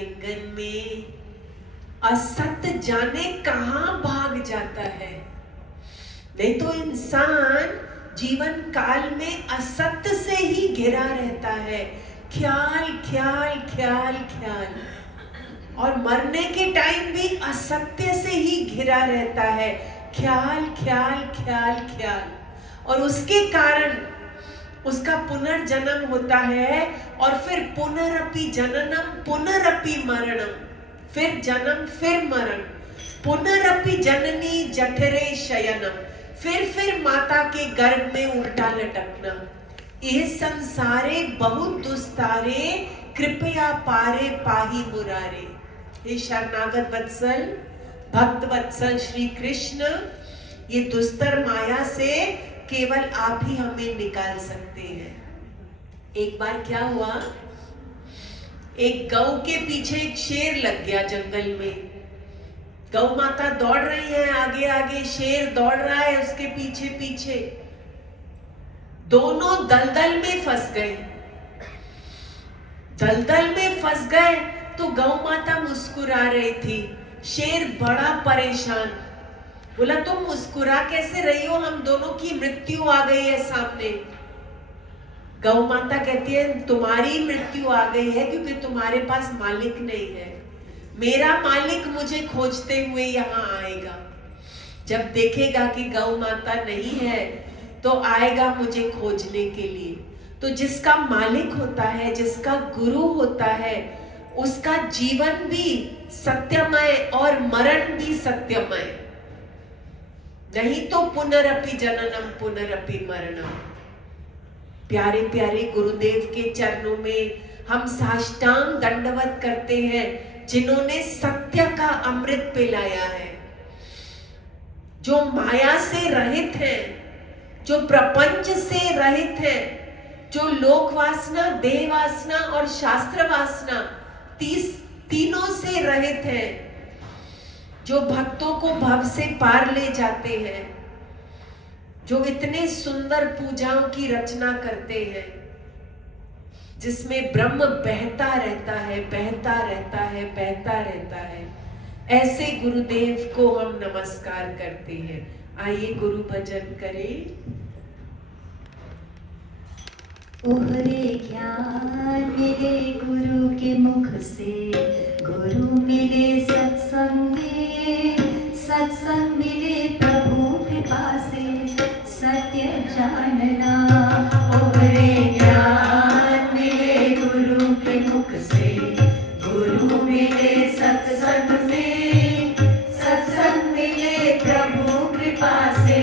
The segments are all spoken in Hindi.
आलिंगन में असत्य जाने कहां भाग जाता है। नहीं तो इंसान जीवन काल में असत्य से ही घिरा रहता है, ख्याल ख्याल ख्याल ख्याल, और मरने के टाइम भी असत्य से ही घिरा रहता है, ख्याल ख्याल ख्याल ख्याल। और उसके कारण उसका पुनर्जन्म होता है, और फिर पुनरपि जननम पुनरपि मरणम, फिर जन्म फिर मरण, पुनरपि जननी जठरे शयनम, फिर माता के गर्भ में उल्टा लटकना। ये संसारे बहुत दुस्तारे, कृपया पारे पाही मुरारे। हे शरणागत वत्सल, भक्त वत्सल श्री कृष्ण, ये दुस्तर माया से केवल आप ही हमें निकाल सकते हैं। एक बार क्या हुआ, एक गौ के पीछे एक शेर लग गया जंगल में। गौ माता दौड़ रही है आगे आगे, शेर दौड़ रहा है उसके पीछे पीछे। दोनों दलदल में फंस गए। दलदल में फंस गए तो गौ माता मुस्कुरा रही थी, शेर बड़ा परेशान। बोला तुम मुस्कुरा कैसे रही हो, हम दोनों की मृत्यु आ गई है सामने। गौ माता कहती है तुम्हारी मृत्यु आ गई है क्योंकि तुम्हारे पास मालिक नहीं है। मेरा मालिक मुझे खोजते हुए यहाँ आएगा। जब देखेगा कि गौ माता नहीं है तो आएगा मुझे खोजने के लिए। तो जिसका मालिक होता है, जिसका गुरु होता है, उसका जीवन भी सत्यमय और मरण भी सत्यमय। नहीं तो पुनरपि जननम पुनरपि मरणम। प्यारे प्यारे गुरुदेव के चरणों में हम साष्टांग दंडवत करते हैं, जिन्होंने सत्य का अमृत पिलाया है, जो माया से रहित है, जो प्रपंच से रहित है, जो लोक वासना, देह वासना और शास्त्र वासना तीनों से रहित है, जो भक्तों को भव से पार ले जाते हैं, जो इतने सुंदर पूजाओं की रचना करते हैं, जिसमें ब्रह्म बहता रहता है, बहता रहता है, बहता रहता है। ऐसे गुरुदेव को हम नमस्कार करते हैं। आइए गुरु भजन करें। ओहरे ज्ञान मिले गुरु के मुख से, गुरु मिले सत्संग में, सत्संग मिले प्रभु कृपा से, सत्य जानना। ओहरे ज्ञान मिले गुरु के मुख से, गुरु मिले सत्संग में, सत्संग मिले प्रभु कृपा से,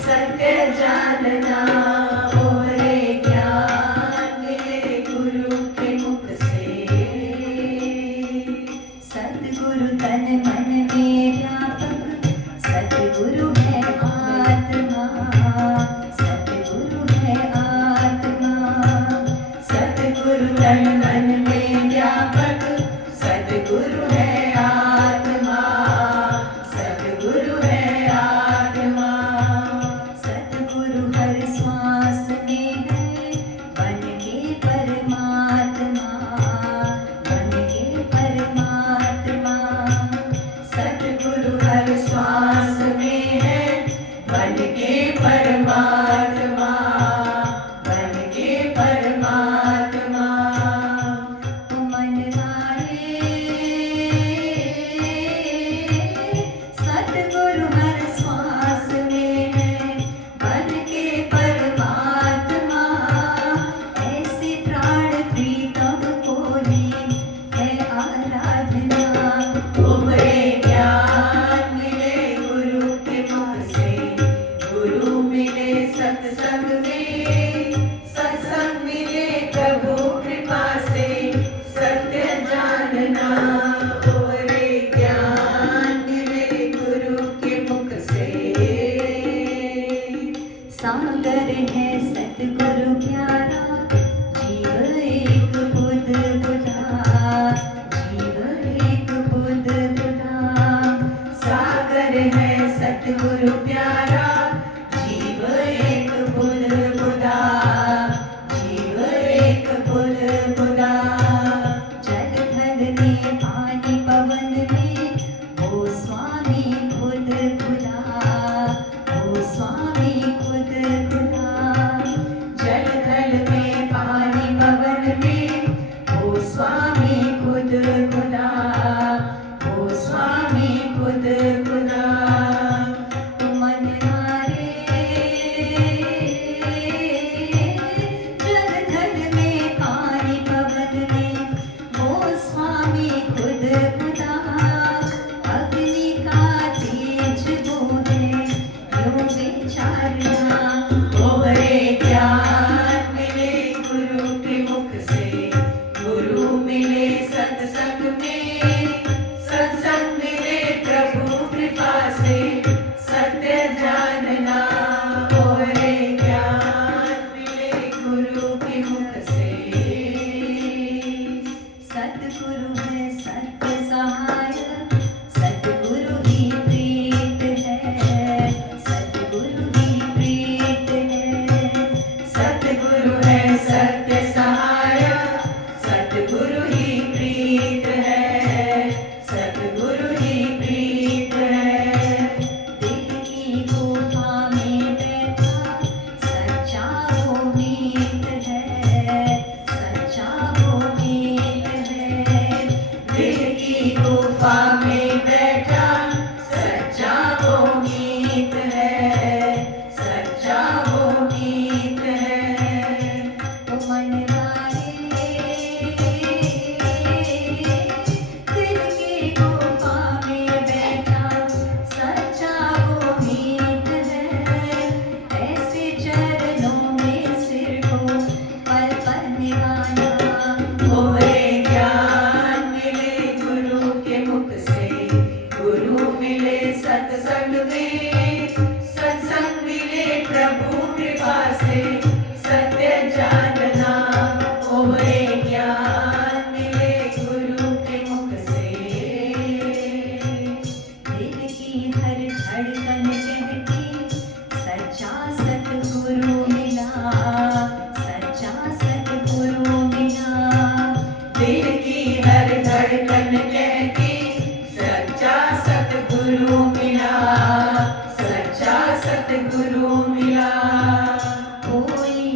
सत्य जानना।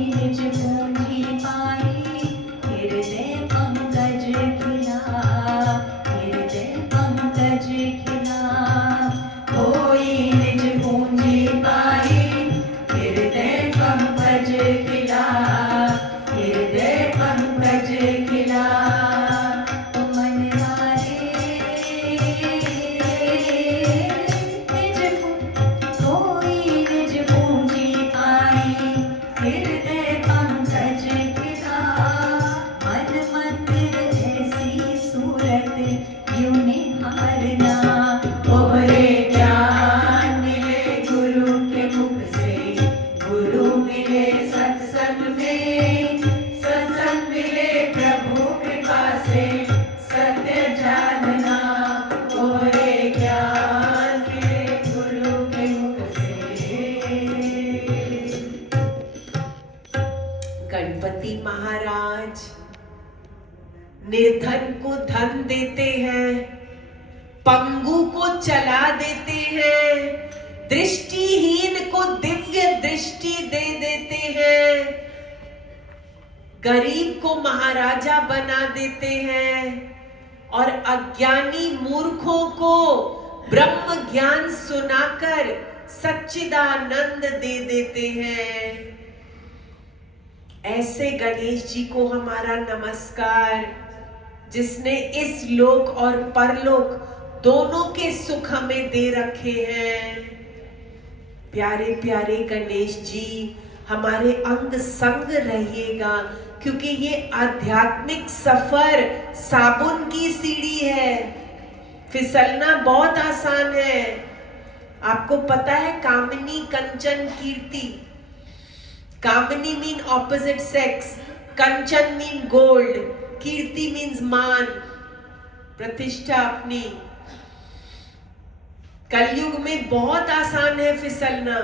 निज पूंजी पाई, हृदय पंकज खिला, हृदय पंकज खिला। कोई निज पूंजी पाई, हृदय पंकज खिला, हृदय पंकज खिला। मन मारे कोई निज पूंजी पाई, हृदय पंकज खिला। मन मंदिर ऐसी सूरत यूं निहारना, ओरे ज्ञान मिले गुरु के मुख से, गुरु मिले सत्संग में, सत्संग मिले प्रभु कृपा से, सत्य जानना। ओरे ज्ञान मिले गुरु के मुख से। गणपति महाराज निर्धन को धन देते हैं, पंगु को चला देते हैं, दृष्टिहीन को दिव्य दृष्टि दे देते हैं, गरीब को महाराजा बना देते हैं और अज्ञानी मूर्खों को ब्रह्म ज्ञान सुनाकर सच्चिदानंद दे देते हैं। ऐसे गणेश जी को हमारा नमस्कार, जिसने इस लोक और परलोक दोनों के सुख हमें दे रखे हैं। प्यारे प्यारे गणेश जी हमारे अंग संग रहिएगा, क्योंकि ये आध्यात्मिक सफर साबुन की सीढ़ी है, फिसलना बहुत आसान है। आपको पता है कामिनी कंचन कीर्ति, कामिनी मीन ऑपोजिट सेक्स, कंचन मीन गोल्ड, कीर्ति मीन्स मान, प्रतिष्ठा अपनी। कलयुग में बहुत आसान है फिसलना,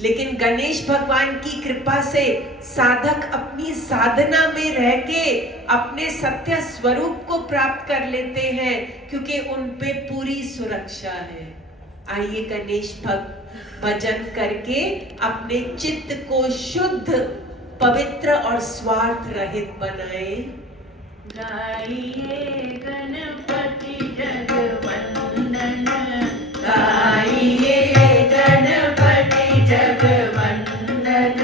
लेकिन गणेश भगवान की कृपा से साधक अपनी साधना में रह के अपने सत्य स्वरूप को प्राप्त कर लेते हैं, क्योंकि उन पे पूरी सुरक्षा है। आइए गणेश भजन करके अपने चित्त को शुद्ध, पवित्र और स्वार्थ रहित बनाए। गाइए गणपति जगवंदन, गाइए गणपति जगवंदन।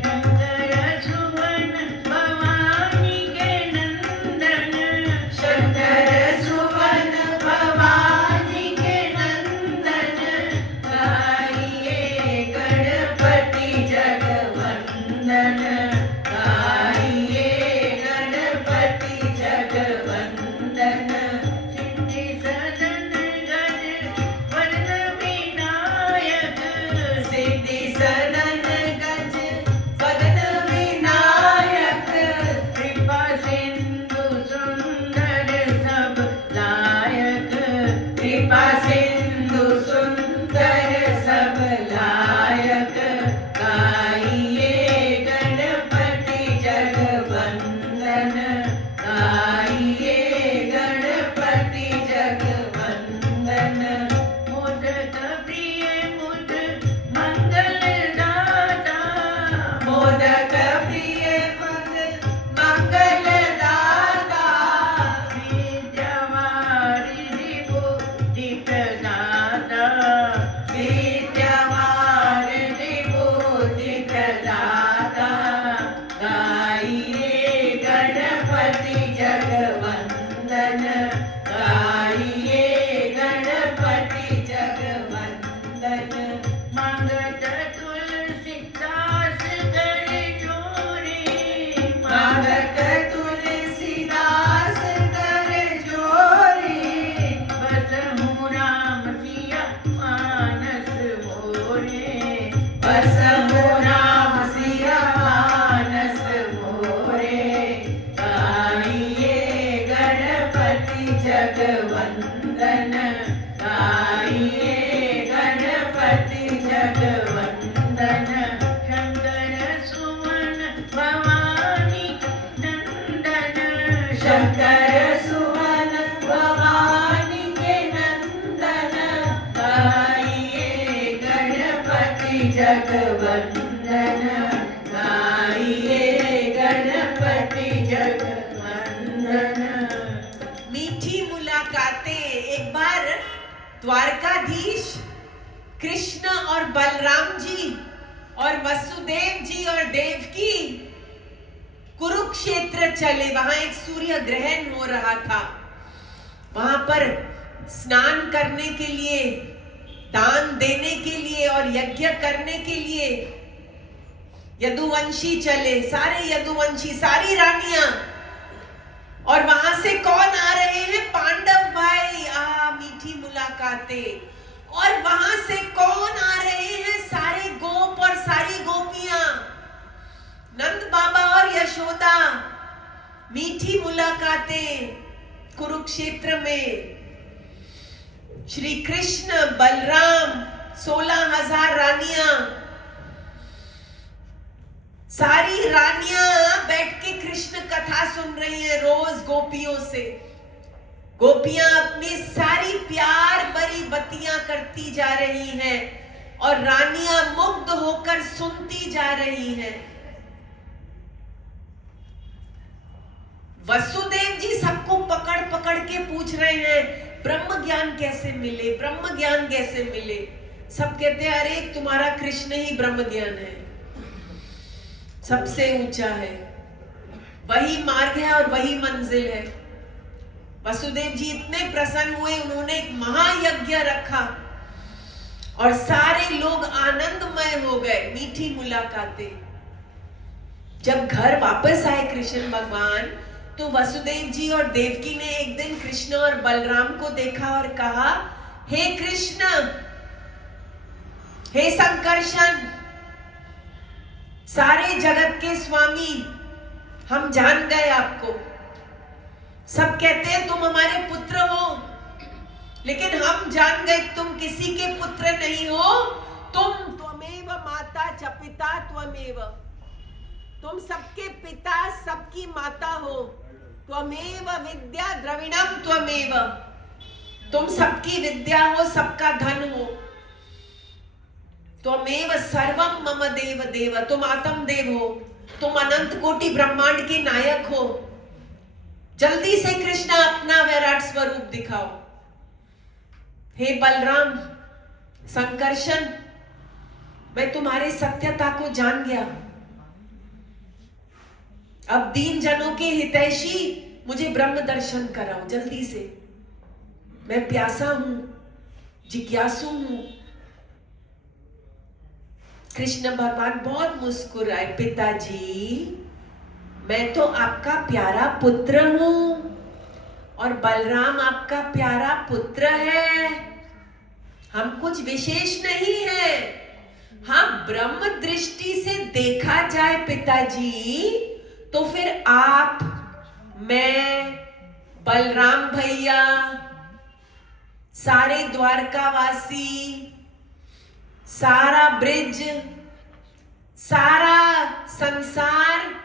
शंकर सुवन भवानी के नंदन, शंकर सुवन भवानी के नंदन। गाइए गणपति जगवंदन, गाइए गणपति जगवंदन। सिद्धि सदन गज वरद विनायक, सिद्धि सदन गज वरद विनायक। कृपा सिंधु सुंदर सब लायक, कृपा सिंधु सुंदर सब लायक। गाइए गणपति जगवंदन, गाइए गणपति जगवंदन। मोदक प्रिय मुद मंगल दाता, मोदक प्रिय मुद मंगल दाता। विद्यावारिधि बुद्धि प्रदाता, विद्यावारिधि बुद्धि प्रदाता। गाइए गणपति जगवंदन, गाइए गणपति जगवंदन। मांगत तुलसीदास कर जोरी, मांगत तुलसीदास कर जोरी। बसहु राम सिया मानस मोरे, बसहु राम सिया मानस मोरे। गाइए गणपति जगवंदन, गाइए गणपति जगवंदन। शंकर सुवन भवानी नंदन, शंकर सुवन भवानी के नंदन। गाइए गणपति जगवंदन, द्वारकाधीश कृष्ण और बलराम जी और वसुदेव जी और देवकी कुरुक्षेत्र चले। वहां एक सूर्य ग्रहण हो रहा था। वहां पर स्नान करने के लिए, दान देने के लिए और यज्ञ करने के लिए यदुवंशी चले, सारे यदुवंशी, सारी रानियां। और वहां से कौन आ रहे हैं? पांडव भाई। मीठी मुलाकातें। और वहां से कौन आ रहे हैं? सारे गोप और सारी गोपियां, नंद बाबा और यशोदा। मीठी मुलाकातें कुरुक्षेत्र में। श्री कृष्ण, बलराम, 16,000 रानियां, सारी रानियां बैठ के कृष्ण कथा सुन रही हैं रोज गोपियों से। गोपियां अपनी सारी प्यार भरी बत्तियां करती जा रही हैं और रानियां मुग्ध होकर सुनती जा रही हैं। वसुदेव जी सबको पकड़ पकड़ के पूछ रहे हैं, ब्रह्म ज्ञान कैसे मिले, ब्रह्म ज्ञान कैसे मिले। सब कहते हैं, अरे तुम्हारा कृष्ण ही ब्रह्म ज्ञान है, सबसे ऊंचा है, वही मार्ग है और वही मंजिल है। वसुदेव जी इतने प्रसन्न हुए, उन्होंने एक महायज्ञ रखा और सारे लोग आनंदमय हो गए। मीठी मुलाकातें। जब घर वापस आए कृष्ण भगवान, तो वसुदेव जी और देवकी ने एक दिन कृष्ण और बलराम को देखा और कहा, हे कृष्ण, हे संकर्षण, सारे जगत के स्वामी, हम जान गए आपको। सब कहते हैं तुम हमारे पुत्र हो, लेकिन हम जान गए तुम किसी के पुत्र नहीं हो। तुम त्वमेव माता च पिता त्वमेव, तुम सबके पिता, सबकी माता हो। त्वमेव विद्या द्रविणम त्वमेव, तुम सबकी विद्या हो, सबका धन हो। त्वमेव सर्वम मम देव देव, तुम आत्म देव हो, तुम अनंत कोटि ब्रह्मांड के नायक हो। जल्दी से कृष्ण अपना विराट स्वरूप दिखाओ। हे बलराम, संकर्षण, मैं तुम्हारे सत्यता को जान गया। अब दीन जनों के हितैषी, मुझे ब्रह्म दर्शन कराओ जल्दी से। मैं प्यासा हूं, जिज्ञासु हूं। कृष्ण भगवान बहुत मुस्कुराए, पिताजी, मैं तो आपका प्यारा पुत्र हूं और बलराम आपका प्यारा पुत्र है। हम कुछ विशेष नहीं है। हाँ, ब्रह्म दृष्टि से देखा जाए पिताजी, तो फिर आप, मैं, बलराम भैया, सारे द्वारकावासी, सारा ब्रिज, सारा संसार,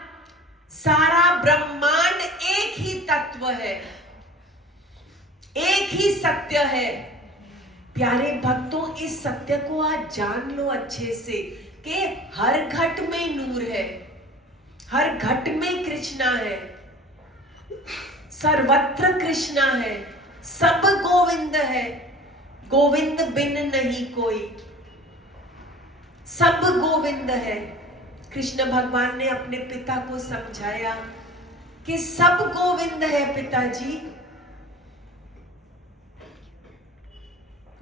सारा ब्रह्मांड एक ही तत्व है, एक ही सत्य है। प्यारे भक्तों, इस सत्य को आज जान लो अच्छे से कि हर घट में नूर है, हर घट में कृष्णा है, सर्वत्र कृष्णा है, सब गोविंद है, गोविंद बिन नहीं कोई, सब गोविंद है। कृष्ण भगवान ने अपने पिता को समझाया कि सब गोविंद है पिताजी।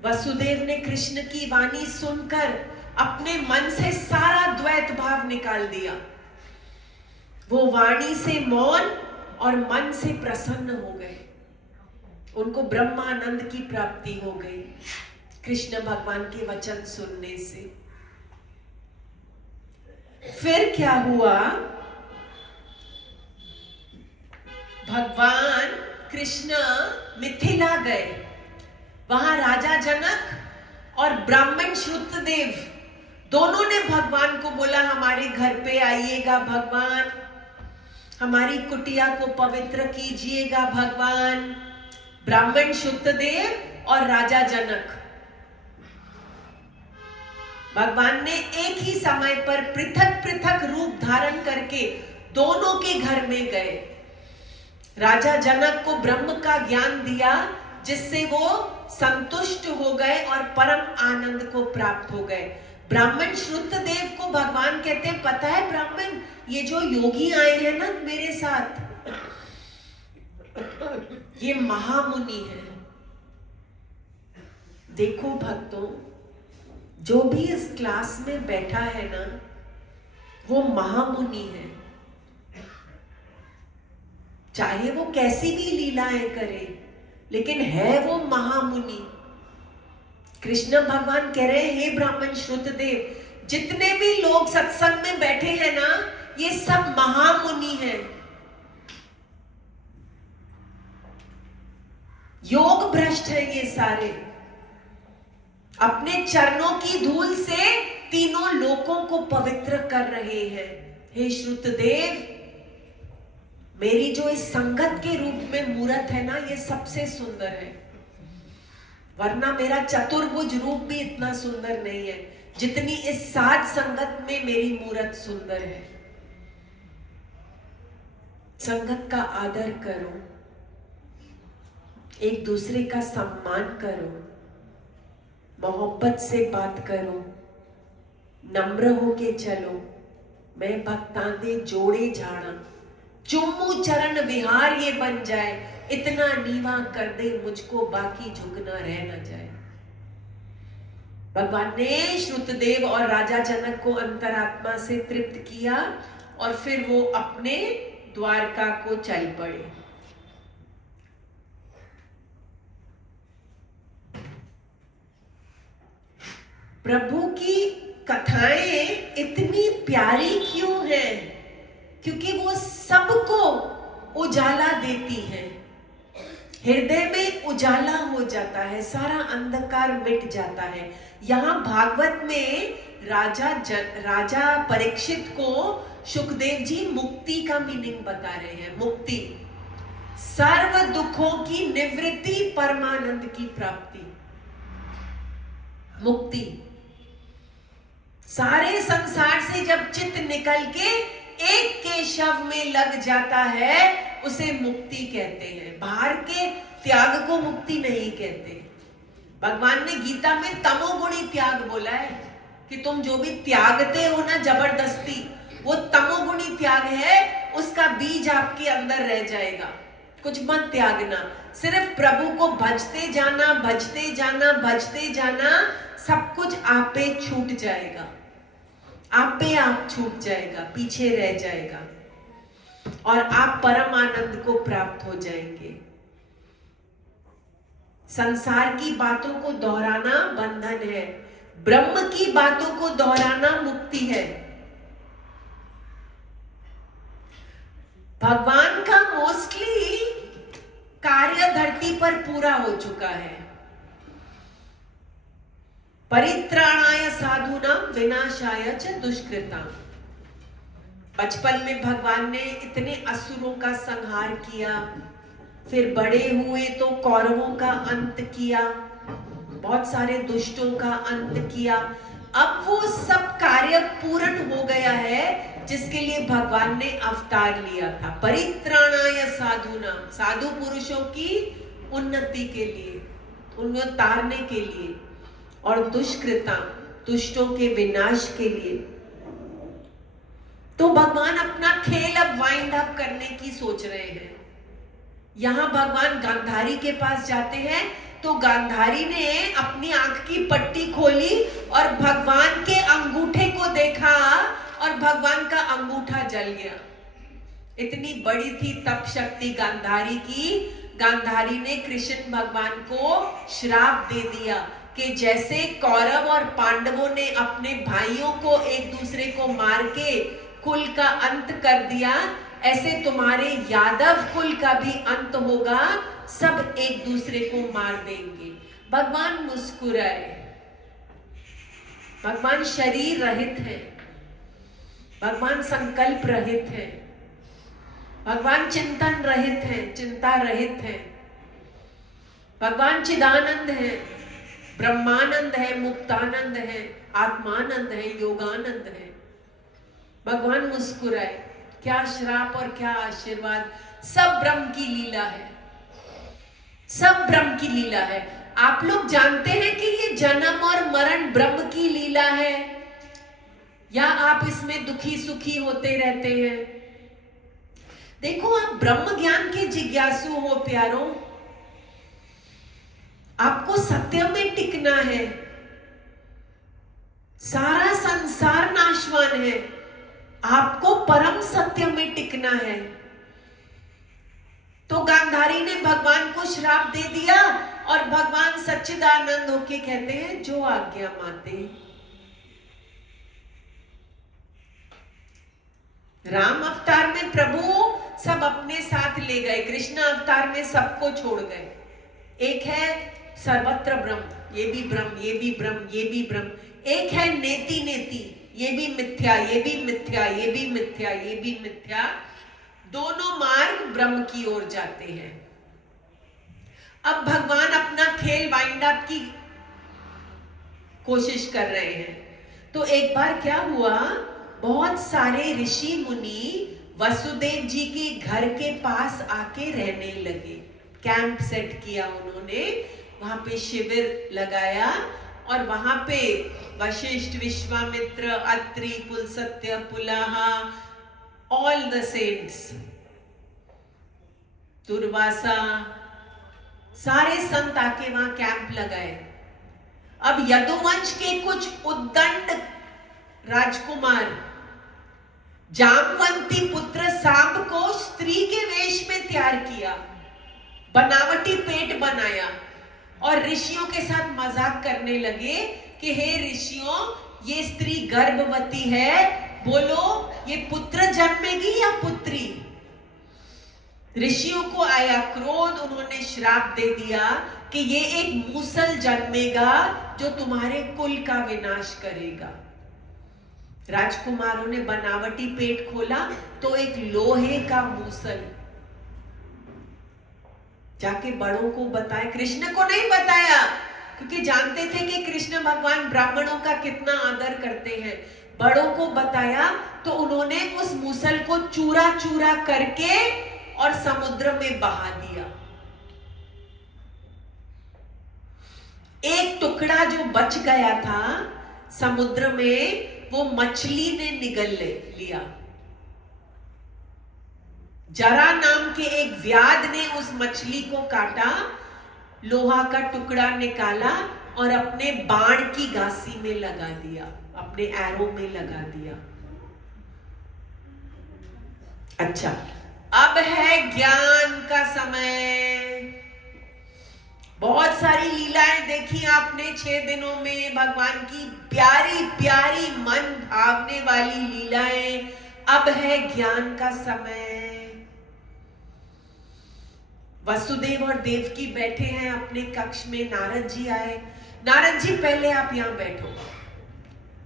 वसुदेव ने कृष्ण की वाणी सुनकर अपने मन से सारा द्वैत भाव निकाल दिया। वो वाणी से मौन और मन से प्रसन्न हो गए। उनको ब्रह्मानंद की प्राप्ति हो गई कृष्ण भगवान के वचन सुनने से। फिर क्या हुआ? भगवान कृष्ण मिथिला गए। वहां राजा जनक और ब्राह्मण श्रुतदेव दोनों ने भगवान को बोला, हमारे घर पे आइएगा भगवान, हमारी कुटिया को पवित्र कीजिएगा भगवान। ब्राह्मण श्रुतदेव और राजा जनक भगवान ने एक ही समय पर पृथक पृथक रूप धारण करके दोनों के घर में गए। राजा जनक को ब्रह्म का ज्ञान दिया, जिससे वो संतुष्ट हो गए और परम आनंद को प्राप्त हो गए। ब्राह्मण श्रुतदेव को भगवान कहते हैं, पता है ब्राह्मण, ये जो योगी आए हैं ना मेरे साथ, ये महामुनि है। देखो भक्तों, जो भी इस क्लास में बैठा है ना, वो महामुनि है। चाहे वो कैसी भी लीलाएं करे, लेकिन है वो महामुनि। कृष्ण भगवान कह रहे हैं, हे ब्राह्मण श्रुतदेव, जितने भी लोग सत्संग में बैठे हैं ना, ये सब महामुनि हैं। योग भ्रष्ट है ये सारे, अपने चरणों की धूल से तीनों लोकों को पवित्र कर रहे हैं। हे श्रुतदेव, मेरी जो इस संगत के रूप में मूरत है ना, ये सबसे सुंदर है, वरना मेरा चतुर्भुज रूप भी इतना सुंदर नहीं है जितनी इस साध संगत में मेरी मूरत सुंदर है। संगत का आदर करो, एक दूसरे का सम्मान करो, मोहब्बत से बात करो, नम्र होके चलो। मैं भक्तांदे जोड़े झाड़ा, चुम्मू चरण विहार ये बन जाए, इतना नीवा कर दे मुझको, बाकी झुकना रह न जाए। भगवान ने श्रुतदेव और राजा जनक को अंतरात्मा से तृप्त किया और फिर वो अपने द्वारका को चल पड़े। प्रभु की कथाएं इतनी प्यारी क्यों हैं? क्योंकि वो सबको उजाला देती है, हृदय में उजाला हो जाता है, सारा अंधकार मिट जाता है। यहाँ भागवत में राजा परीक्षित को शुकदेव जी मुक्ति का मीनिंग बता रहे हैं। मुक्ति, सर्व दुखों की निवृत्ति, परमानंद की प्राप्ति। मुक्ति, सारे संसार से जब चित्त निकल के एक के शव में लग जाता है, उसे मुक्ति कहते हैं। बाहर के त्याग को मुक्ति नहीं कहते। भगवान ने गीता में तमोगुणी त्याग बोला है कि तुम जो भी त्यागते हो ना जबरदस्ती, वो तमोगुणी त्याग है, उसका बीज आपके अंदर रह जाएगा। कुछ मत त्यागना, सिर्फ प्रभु को भजते जाना, भजते जाना, भजते जाना, सब कुछ आप पे छूट जाएगा, आप पे आप छूट जाएगा, पीछे रह जाएगा और आप परम आनंद को प्राप्त हो जाएंगे। संसार की बातों को दोहराना बंधन है, ब्रह्म की बातों को दोहराना मुक्ति है। भगवान का मोस्टली कार्य धरती पर पूरा हो चुका है। परित्राणाय साधूनां विनाशाय च दुष्कृतां। बचपन में भगवान ने इतने असुरों का संहार किया, फिर बड़े हुए तो कौरवों का अंत किया, बहुत सारे दुष्टों का अंत किया। अब वो सब कार्य पूर्ण हो गया है जिसके लिए भगवान ने अवतार लिया था। परित्राणाय साधूनां, साधु पुरुषों की उन्नति के लिए, उन्हें तारने के लिए, और दुष्कृता, दुष्टों के विनाश के लिए। तो भगवान अपना खेल अब वाइंड अप करने की सोच रहे हैं। यहां भगवान गांधारी के पास जाते हैं तो गांधारी ने अपनी आंख की पट्टी खोली और भगवान के अंगूठे को देखा और भगवान का अंगूठा जल गया। इतनी बड़ी थी तप शक्ति गांधारी की। गांधारी ने कृष्ण भगवान को श्राप दे दिया कि जैसे कौरव और पांडवों ने अपने भाइयों को एक दूसरे को मार के कुल का अंत कर दिया, ऐसे तुम्हारे यादव कुल का भी अंत होगा, सब एक दूसरे को मार देंगे। भगवान मुस्कुराए। भगवान शरीर रहित है, भगवान संकल्प रहित है, भगवान चिंतन रहित है, चिंता रहित है। भगवान चिदानंद है, ब्रह्मानंद है, मुक्तानंद है, आत्मानंद है, योगानंद है। भगवान मुस्कुराए। क्या श्राप और क्या आशीर्वाद, सब ब्रह्म की लीला है। सब ब्रह्म की लीला है। आप लोग जानते हैं कि ये जन्म और मरण ब्रह्म की लीला है, या आप इसमें दुखी सुखी होते रहते हैं? देखो, आप ब्रह्म ज्ञान के जिज्ञासु हो प्यारों, आपको सत्य में टिकना है। सारा संसार नाशवान है, आपको परम सत्य में टिकना है। तो गांधारी ने भगवान को श्राप दे दिया और भगवान सच्चिदानंद होके कहते हैं, जो आज्ञा माते। राम अवतार में प्रभु सब अपने साथ ले गए, कृष्ण अवतार में सबको छोड़ गए। एक है सर्वत्र ब्रह्म, ये भी ब्रह्म, ये भी ब्रह्म, ये भी ब्रह्म। एक है नेति नेति, ये भी मिथ्या, ये भी मिथ्या, ये भी मिथ्या, ये भी मिथ्या। दोनों मार्ग ब्रह्म की ओर जाते हैं। अब भगवान अपना खेल वाइंड अप की कोशिश कर रहे हैं। तो एक बार क्या हुआ, बहुत सारे ऋषि मुनि वसुदेव जी के घर के पास आके रहने लगे। कैंप सेट किया उन्होंने, वहां पे शिविर लगाया और वहां पे Vashishtha, Vishwamitra, Atri, Pulastya, Pulaha, all the saints, Durvasa, सारे संत आके वहां कैंप लगाए। अब यदुवंश के कुछ उद्दंड राजकुमार जामवंती पुत्र सांब को स्त्री के वेश में तैयार किया, बनावटी पेट बनाया और ऋषियों के साथ मजाक करने लगे कि हे ऋषियों, ये स्त्री गर्भवती है, बोलो ये पुत्र जन्मेगी या पुत्री? ऋषियों को आया क्रोध, उन्होंने श्राप दे दिया कि ये एक मूसल जन्मेगा जो तुम्हारे कुल का विनाश करेगा। राजकुमारों ने बनावटी पेट खोला तो एक लोहे का मूसल, जाके बड़ों को बताया, कृष्ण को नहीं बताया क्योंकि जानते थे कि कृष्ण भगवान ब्राह्मणों का कितना आदर करते हैं। बड़ों को बताया तो उन्होंने उस मूसल को चूरा चूरा करके और समुद्र में बहा दिया। एक टुकड़ा जो बच गया था समुद्र में, वो मछली ने निगल लिया। जरा नाम के एक व्याध ने उस मछली को काटा, लोहा का टुकड़ा निकाला और अपने बाण की घासी में लगा दिया, अपने एरो में लगा दिया। अच्छा, अब है ज्ञान का समय। बहुत सारी लीलाएं देखी आपने 6 दिनों में, भगवान की प्यारी प्यारी मन भावने वाली लीलाएं। अब है ज्ञान का समय। वसुदेव और देवकी बैठे हैं अपने कक्ष में, नारद जी आए। नारद जी, पहले आप यहां बैठो,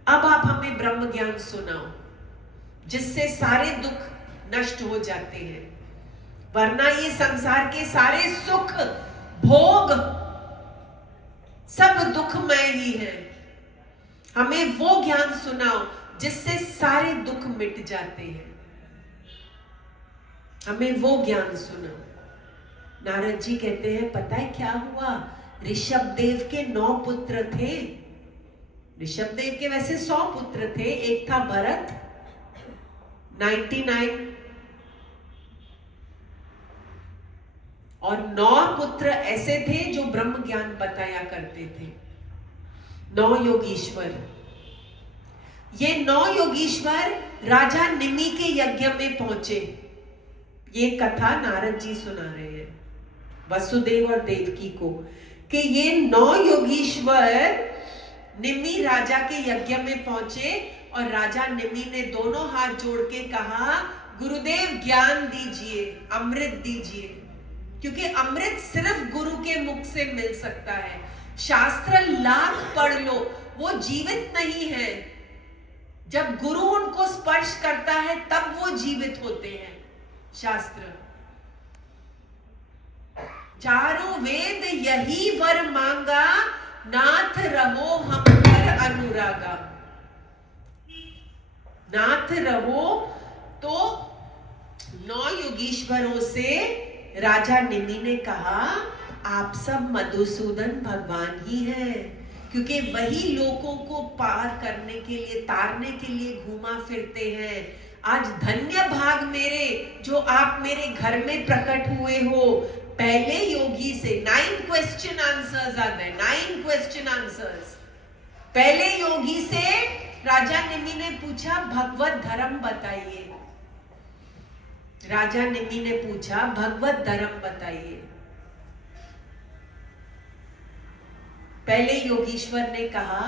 अब आप हमें ब्रह्म ज्ञान सुनाओ जिससे सारे दुख नष्ट हो जाते हैं, वरना ये संसार के सारे सुख भोग सब दुखमय ही है। हमें वो ज्ञान सुनाओ जिससे सारे दुख मिट जाते हैं, हमें वो ज्ञान सुनाओ। नारद जी कहते हैं, पता है क्या हुआ, ऋषभ देव के 9 पुत्र थे। ऋषभ देव के वैसे 100 पुत्र थे, एक था भरत 99 और 9 पुत्र ऐसे थे जो ब्रह्म ज्ञान बताया करते थे। 9 योगीश्वर। ये 9 योगीश्वर राजा निमि के यज्ञ में पहुंचे। ये कथा नारद जी सुना रहे हैं वसुदेव और देवकी को कि ये 9 योगीश्वर निमि राजा के यज्ञ में पहुंचे और राजा निमि ने दोनों हाथ जोड़ के कहा, गुरुदेव ज्ञान दीजिए, अमृत दीजिए, क्योंकि अमृत सिर्फ गुरु के मुख से मिल सकता है। शास्त्र लाख पढ़ लो, वो जीवित नहीं है। जब गुरु उनको स्पर्श करता है तब वो जीवित होते हैं। शास्त्र, चारों वेद यही वर मांगा, नाथ रहो हम पर अनुरागा। नाथ रहो। तो 9 योगीश्वरों से राजा निमि ने कहा आप सब मधुसूदन भगवान ही हैं, क्योंकि वही लोगों को पार करने के लिए, तारने के लिए घूमा फिरते हैं। आज धन्य भाग मेरे जो आप मेरे घर में प्रकट हुए हो। पहले योगी से 9 क्वेश्चन आंसर्स आ गए, 9 क्वेश्चन आंसर्स। पहले योगी से राजा निमि ने पूछा भगवत धर्म बताइए। राजा निमि ने पूछा भगवत धर्म बताइए। पहले योगीश्वर ने कहा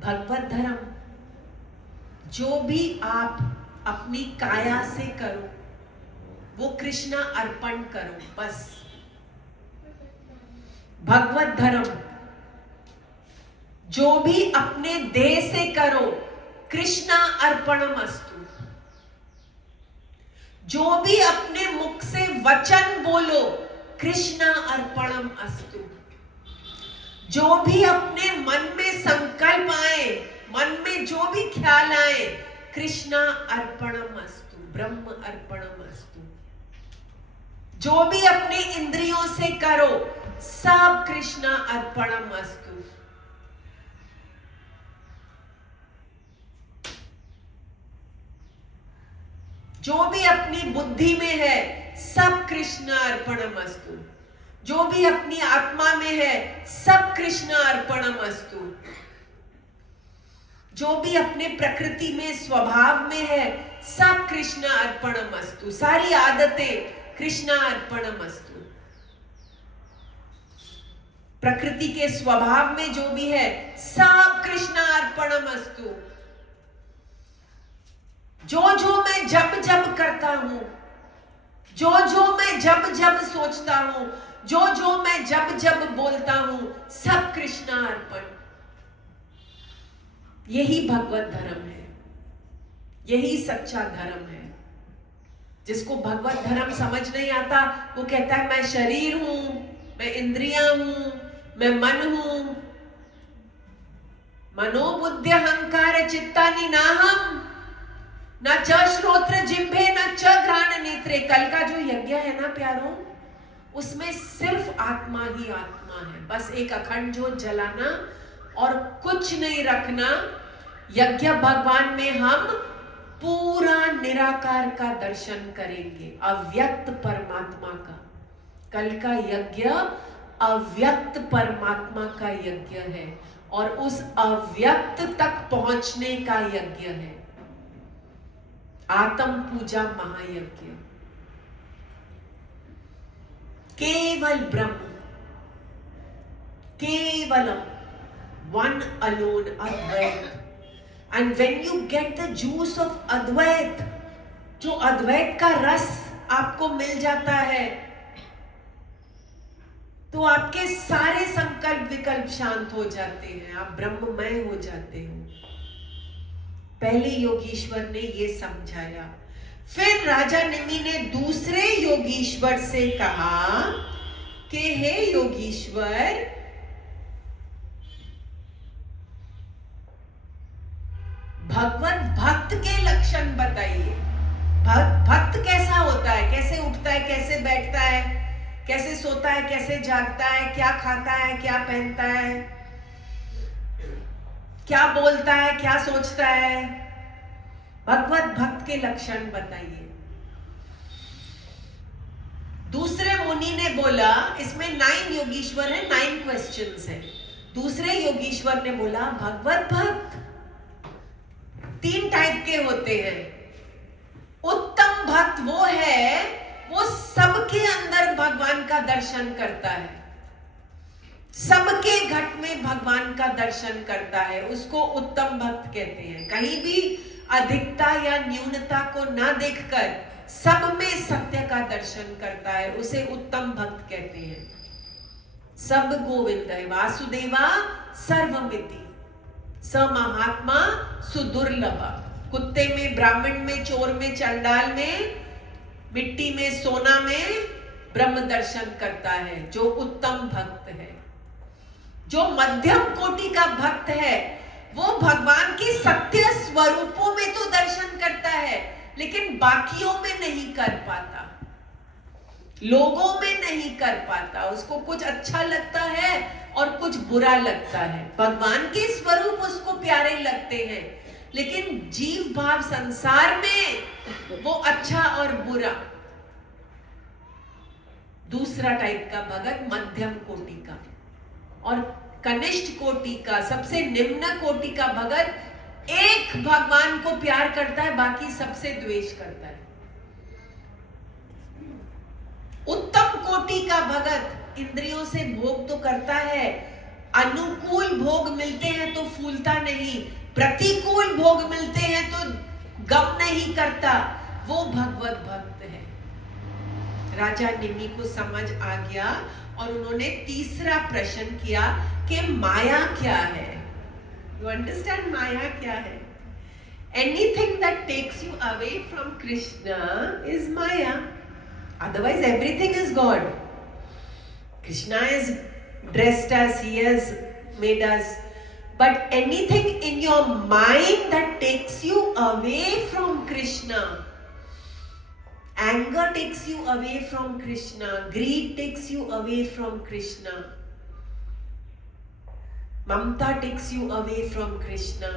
भगवत धर्म, जो भी आप अपनी काया से करो वो कृष्णा अर्पण करो, बस। भगवत धर्म, जो भी अपने देह से करो कृष्णा अर्पणमस्तु। जो भी अपने मुख से वचन बोलो कृष्णा अर्पणम अस्तु। जो भी अपने मन में संकल्प आए, मन में जो भी ख्याल आए, कृष्णा अर्पणम अस्तु, ब्रह्म अर्पणम अस्तु। जो भी अपने इंद्रियों से करो सब कृष्णा अर्पणम अस्तु। जो भी अपनी बुद्धि में है सब कृष्ण अर्पणमस्तु। जो भी अपनी आत्मा में है सब कृष्ण अर्पणमस्तु। जो भी अपने प्रकृति में, स्वभाव में है सब कृष्ण अर्पणमस्तु। सारी आदतें कृष्ण अर्पणमस्तु। प्रकृति के स्वभाव में जो भी है सब कृष्ण अर्पणमस्तु। जो मैं जब जब करता हूं, जो मैं जब जब सोचता हूं, जो मैं जब जब बोलता हूं, सब कृष्णा अर्पण। यही भगवत धर्म है, यही सच्चा धर्म है। जिसको भगवत धर्म समझ नहीं आता वो कहता है मैं शरीर हूं, मैं इंद्रियां हूं, मैं मन हूं। मनोबुद्धि अहंकार चित्तानि नाहम न च श्रोत्र जिह्वे न च घ्राण नेत्रे। कल का जो यज्ञ है ना प्यारों, उसमें सिर्फ आत्मा ही आत्मा है। बस एक अखंड ज्योत जलाना और कुछ नहीं रखना। यज्ञ भगवान में हम पूरा निराकार का दर्शन करेंगे, अव्यक्त परमात्मा का। कल का यज्ञ अव्यक्त परमात्मा का यज्ञ है और उस अव्यक्त तक पहुंचने का यज्ञ है। आत्म पूजा महायज्ञ। केवल ब्रह्म, केवलम, one alone, Advait. And when you get the juice of Advait, जो अद्वैत का रस आपको मिल जाता है तो आपके सारे संकल्प विकल्प शांत हो जाते हैं, आप ब्रह्ममय हो जाते हो। पहले योगीश्वर ने ये समझाया। फिर राजा निमि ने दूसरे योगीश्वर से कहा कि हे योगीश्वर, भगवत भक्त के लक्षण बताइए। भक्त कैसा होता है, कैसे उठता है, कैसे बैठता है, कैसे सोता है, कैसे जागता है, क्या खाता है, क्या पहनता है, क्या बोलता है, क्या सोचता है। भगवत भक्त के लक्षण बताइए। दूसरे मुनि ने बोला, इसमें 9 योगीश्वर है, 9 क्वेश्चंस है। दूसरे योगीश्वर ने बोला भगवत भक्त 3 टाइप के होते हैं। उत्तम भक्त वो है, वो सबके अंदर भगवान का दर्शन करता है, सबके घट में भगवान का दर्शन करता है, उसको उत्तम भक्त कहते हैं। कहीं भी अधिकता या न्यूनता को ना देखकर सब में सत्य का दर्शन करता है, उसे उत्तम भक्त कहते हैं। सब गोविंद है वासुदेवा सर्वमिति, स महात्मा सुदुर्लभ। कुत्ते में, ब्राह्मण में, चोर में, चंडाल में, मिट्टी में, सोना में ब्रह्म दर्शन करता है जो उत्तम भक्त है। जो मध्यम कोटि का भक्त है वो भगवान के सत्य स्वरूपों में तो दर्शन करता है लेकिन बाकियों में नहीं कर पाता। लोगों में नहीं कर पाता, उसको कुछ अच्छा लगता है और कुछ बुरा लगता है। भगवान के स्वरूप उसको प्यारे लगते हैं, लेकिन जीव भाव संसार में वो अच्छा और बुरा। दूसरा टाइप का भगत मध्यम कोटि का, और कनिष्ठ कोटि का, सबसे निम्न कोटि का भगत एक भगवान को प्यार करता है, बाकी सबसे द्वेष करता है। उत्तम कोटि का भगत इंद्रियों से भोग तो करता है, अनुकूल भोग मिलते हैं तो फूलता नहीं, प्रतिकूल भोग मिलते हैं तो गम नहीं करता, वो भगवत भक्त है। राजा निमि को समझ आ गया और उन्होंने तीसरा प्रश्न किया कि माया क्या है। यू अंडरस्टैंड माया क्या है? Anything that takes you away from Krishna is maya, otherwise everything is God. Krishna is dressed as he has made us, but anything in your mind that takes you away from Krishna, anger takes you away from Krishna, greed takes you away from Krishna, mamta takes you away from Krishna,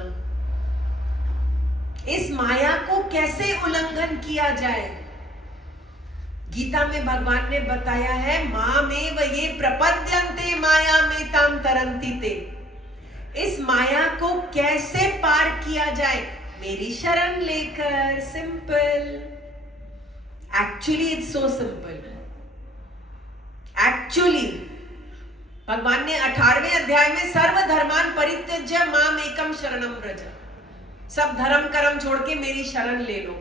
इस माया को कैसे उल्लंघन किया जाए? गीता में भगवान ने बताया है, मामेव ये प्रपद्यन्ते माया में ताम तरन्ति ते। इस माया को कैसे पार किया जाए? मेरी शरण लेकर। Simple. Actually it's so simple. Actually भगवान ने 18वें अध्याय में सर्व धर्मान परित्यज्य माम एकम शरणम व्रज, सब धर्म कर्म छोड़ के मेरी शरण ले लो,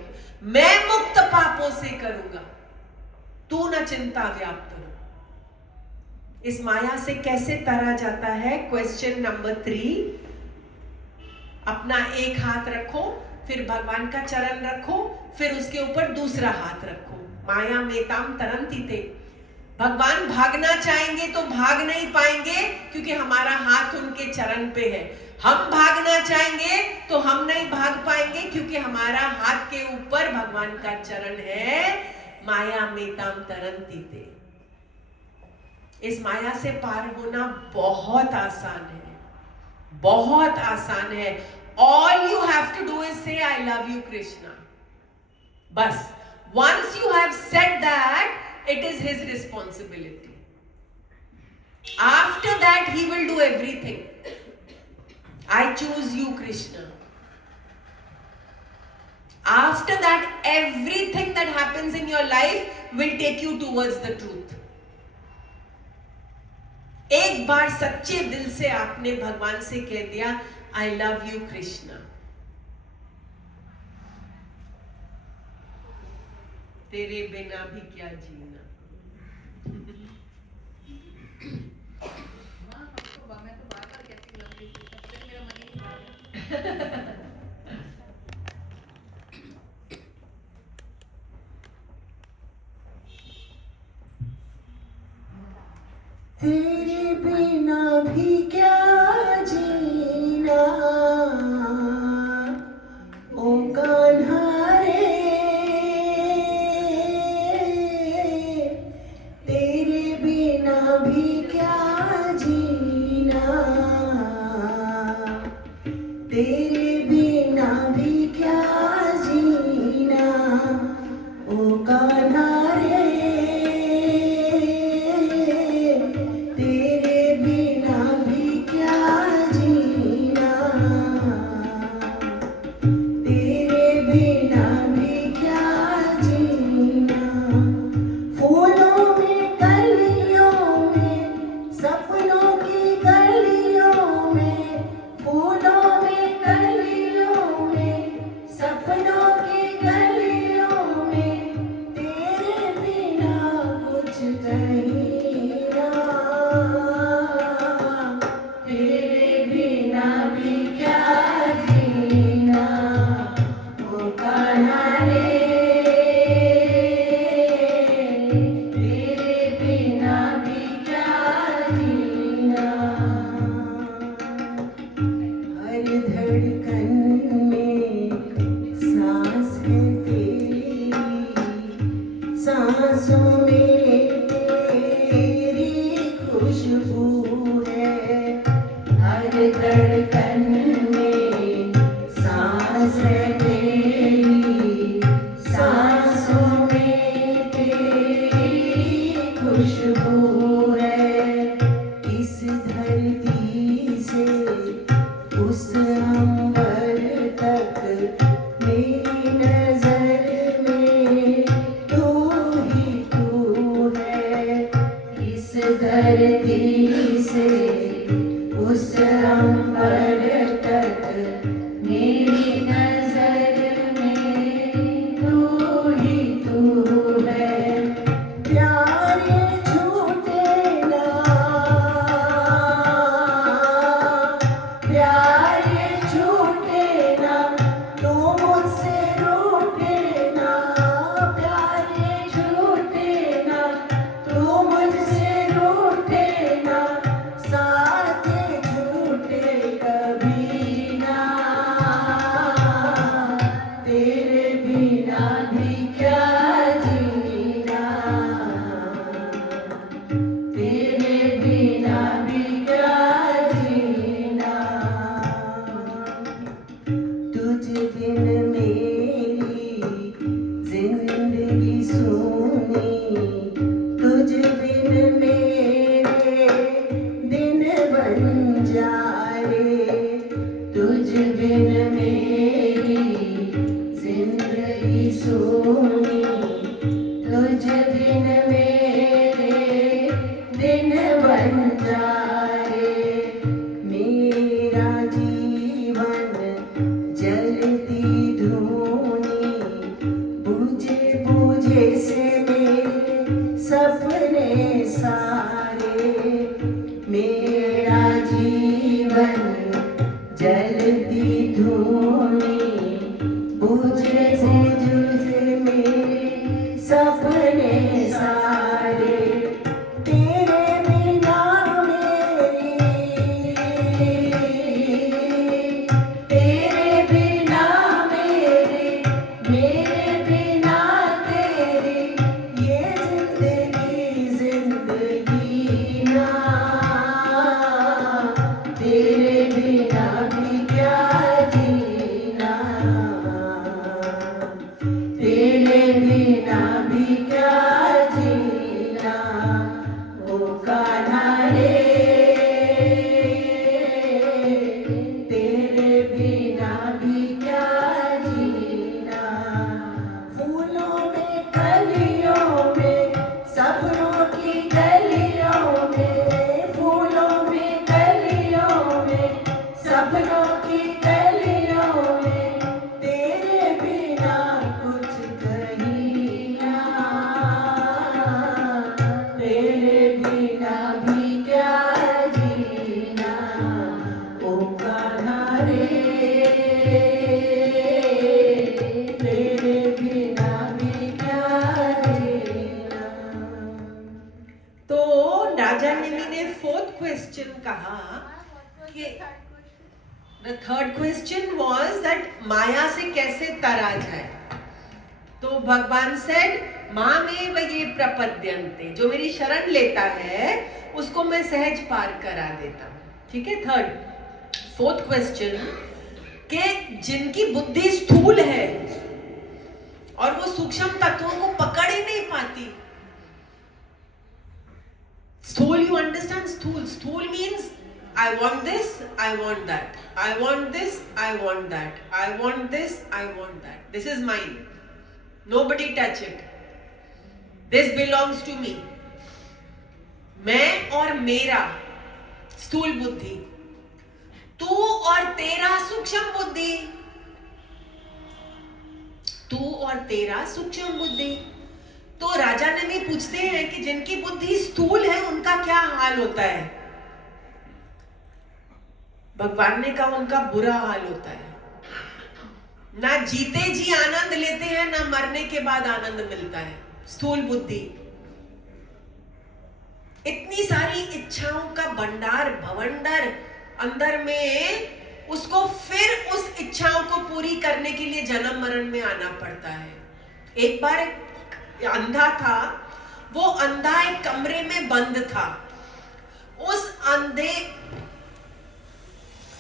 मैं मुक्त पापों से करूंगा, तू न चिंता व्याप्त हो। इस माया से कैसे तरा जाता है? Question number 3। अपना एक हाथ रखो, फिर भगवान का चरण रखो, फिर उसके ऊपर दूसरा हाथ रखो। माया मेताम तरन्ति ते। भगवान भागना चाहेंगे तो भाग नहीं पाएंगे, क्योंकि हमारा हाथ उनके चरण पे है। हम भागना चाहेंगे तो हम नहीं भाग पाएंगे, क्योंकि हमारा हाथ के ऊपर भगवान का चरण है। माया मेताम तरन्ति ते। इस माया से पार होना बहुत आसान है, बहुत आसान है। All you have to do is say I love you Krishna, बस। Once you have said that, it is his responsibility. After that he will do everything. I choose you Krishna. After that, everything that happens in your life will take you towards the truth. एक बार सच्चे दिल से आपने भगवान से कह दिया, I love you कृष्णा, तेरे बिना भी क्या जीना। मैं तो बार-बार कहती लग रही थी, तब तक मेरा मन ही नहीं था। तेरे बिना भी क्या जीना, ओ कान्हा रे, तेरे बिना भी क्या जीना, तेरे बिना भी क्या जीना, ओ कान्हा रे, तेरे बिना भी सूनी, तुझ बिन मेरे दिन बन जाए, तुझ बिन मेरी जिंदगी सूनी, तुझ बिन मेरे दिन बन जाए। मेरा जीवन जलती धूनी, बुझे बुझे से मेरे सपने सारे, मेरा जीवन जलती धूनी, बुझे से मेरे सपने सारे। तेरे बिना मेरी, तेरे बिना मेरे बिना तेरी, ये जिंदगी ना, तेरे बिना भी क्या जीना, तेरे बिना भी क्या जीना, ओ कान्हा रे, तेरे बिना भी क्या जीना। फूलों में कलियों में, सपनों की गलियों में, फूलों में कलियों में, सपनों की गलियों में, तेरे बिना कुछ कहीं ना, तेरे बिना भी क्या जीना, ओ कान्हा रे, तेरे बिना भी क्या जीना। तो राजा नेमी ने फोर्थ क्वेश्चन कहा कि the third question was that माया से कैसे तरा जाए। तो भगवान सेड मामेव ये प्रपद्यन्ते, जो मेरी शरण लेता है उसको मैं सहज पार करा देता हूं। ठीक है। फोर्थ क्वेश्चन कि जिनकी बुद्धि स्थूल है और वो सूक्ष्म तत्वों को पकड़ ही नहीं पाती। स्थूल, you understand? स्थूल means I want this, I want that, I want this, I want that, I want this, I want that. This is mine. Nobody touch it. This belongs to me. मैं और मेरा स्थूल बुद्धि, तू और तेरा सूक्ष्म बुद्धि, तू और तेरा सूक्ष्म बुद्धि। तो राजा नेमी पूछते हैं कि जिनकी बुद्धि स्थूल है उनका क्या हाल होता है। भगवान ने कहा उनका बुरा हाल होता है। ना जीते जी आनंद लेते हैं, ना मरने के बाद आनंद मिलता है। स्थूल बुद्धि, इतनी सारी इच्छाओं का भंडार भवंडर अंदर में, उसको फिर उस इच्छाओं को पूरी करने के लिए जन्म मरण में आना पड़ता है। एक बार एक अंधा था, वो अंधा एक कमरे में बंद था।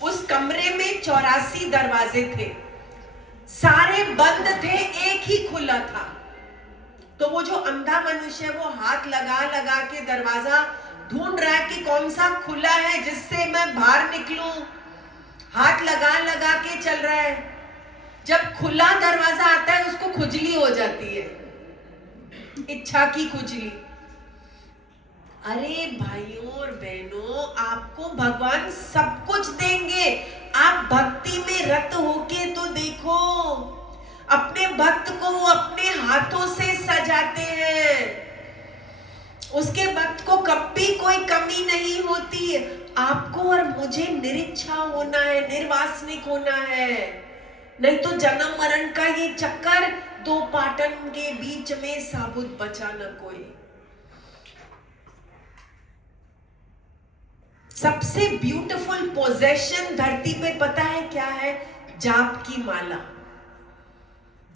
उस कमरे में 84 दरवाजे थे, सारे बंद थे, एक ही खुला था। तो वो जो अंधा मनुष्य वो हाथ लगा लगा के दरवाजा ढूंढ रहा है कि कौन सा खुला है जिससे मैं बाहर निकलूं। हाथ लगा लगा के चल रहा है। जब खुला दरवाजा आता है उसको खुजली हो जाती है, इच्छा की खुजली। अरे भाइयों और बहनों, आपको भगवान सब कुछ देंगे। आप भक्ति में रत होके तो देखो, अपने भक्त को वो अपने हाथों से सजाते हैं। उसके भक्त को कभी कोई कमी नहीं होती। आपको और मुझे निरिच्छा होना है, निर्वासनिक होना है, नहीं तो जन्म मरण का ये चक्कर, दो पाटन के बीच में साबुत बचा न कोई। सबसे ब्यूटीफुल पोजेशन धरती पे पता है क्या है? जाप की माला।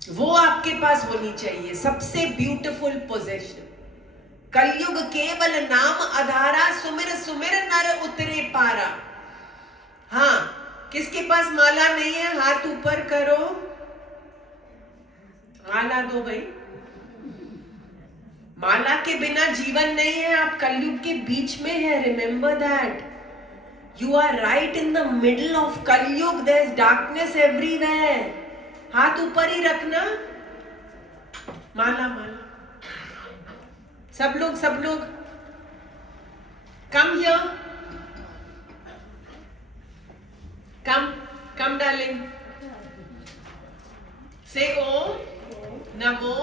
वो आपके पास होनी चाहिए, सबसे ब्यूटीफुल पोजेशन। कलयुग केवल नाम आधारा, सुमिर सुमिर नर उतरे पारा। हाँ, किसके पास माला नहीं है हाथ ऊपर करो, माला दो भाई। माला के बिना जीवन नहीं है, आप कलयुग के बीच में है, remember that. You are right in the middle of कलयुग. There's darkness everywhere. हाथ ऊपर ही रखना. माला माला. सब लोग. Come here. Come darling. Say Om Namo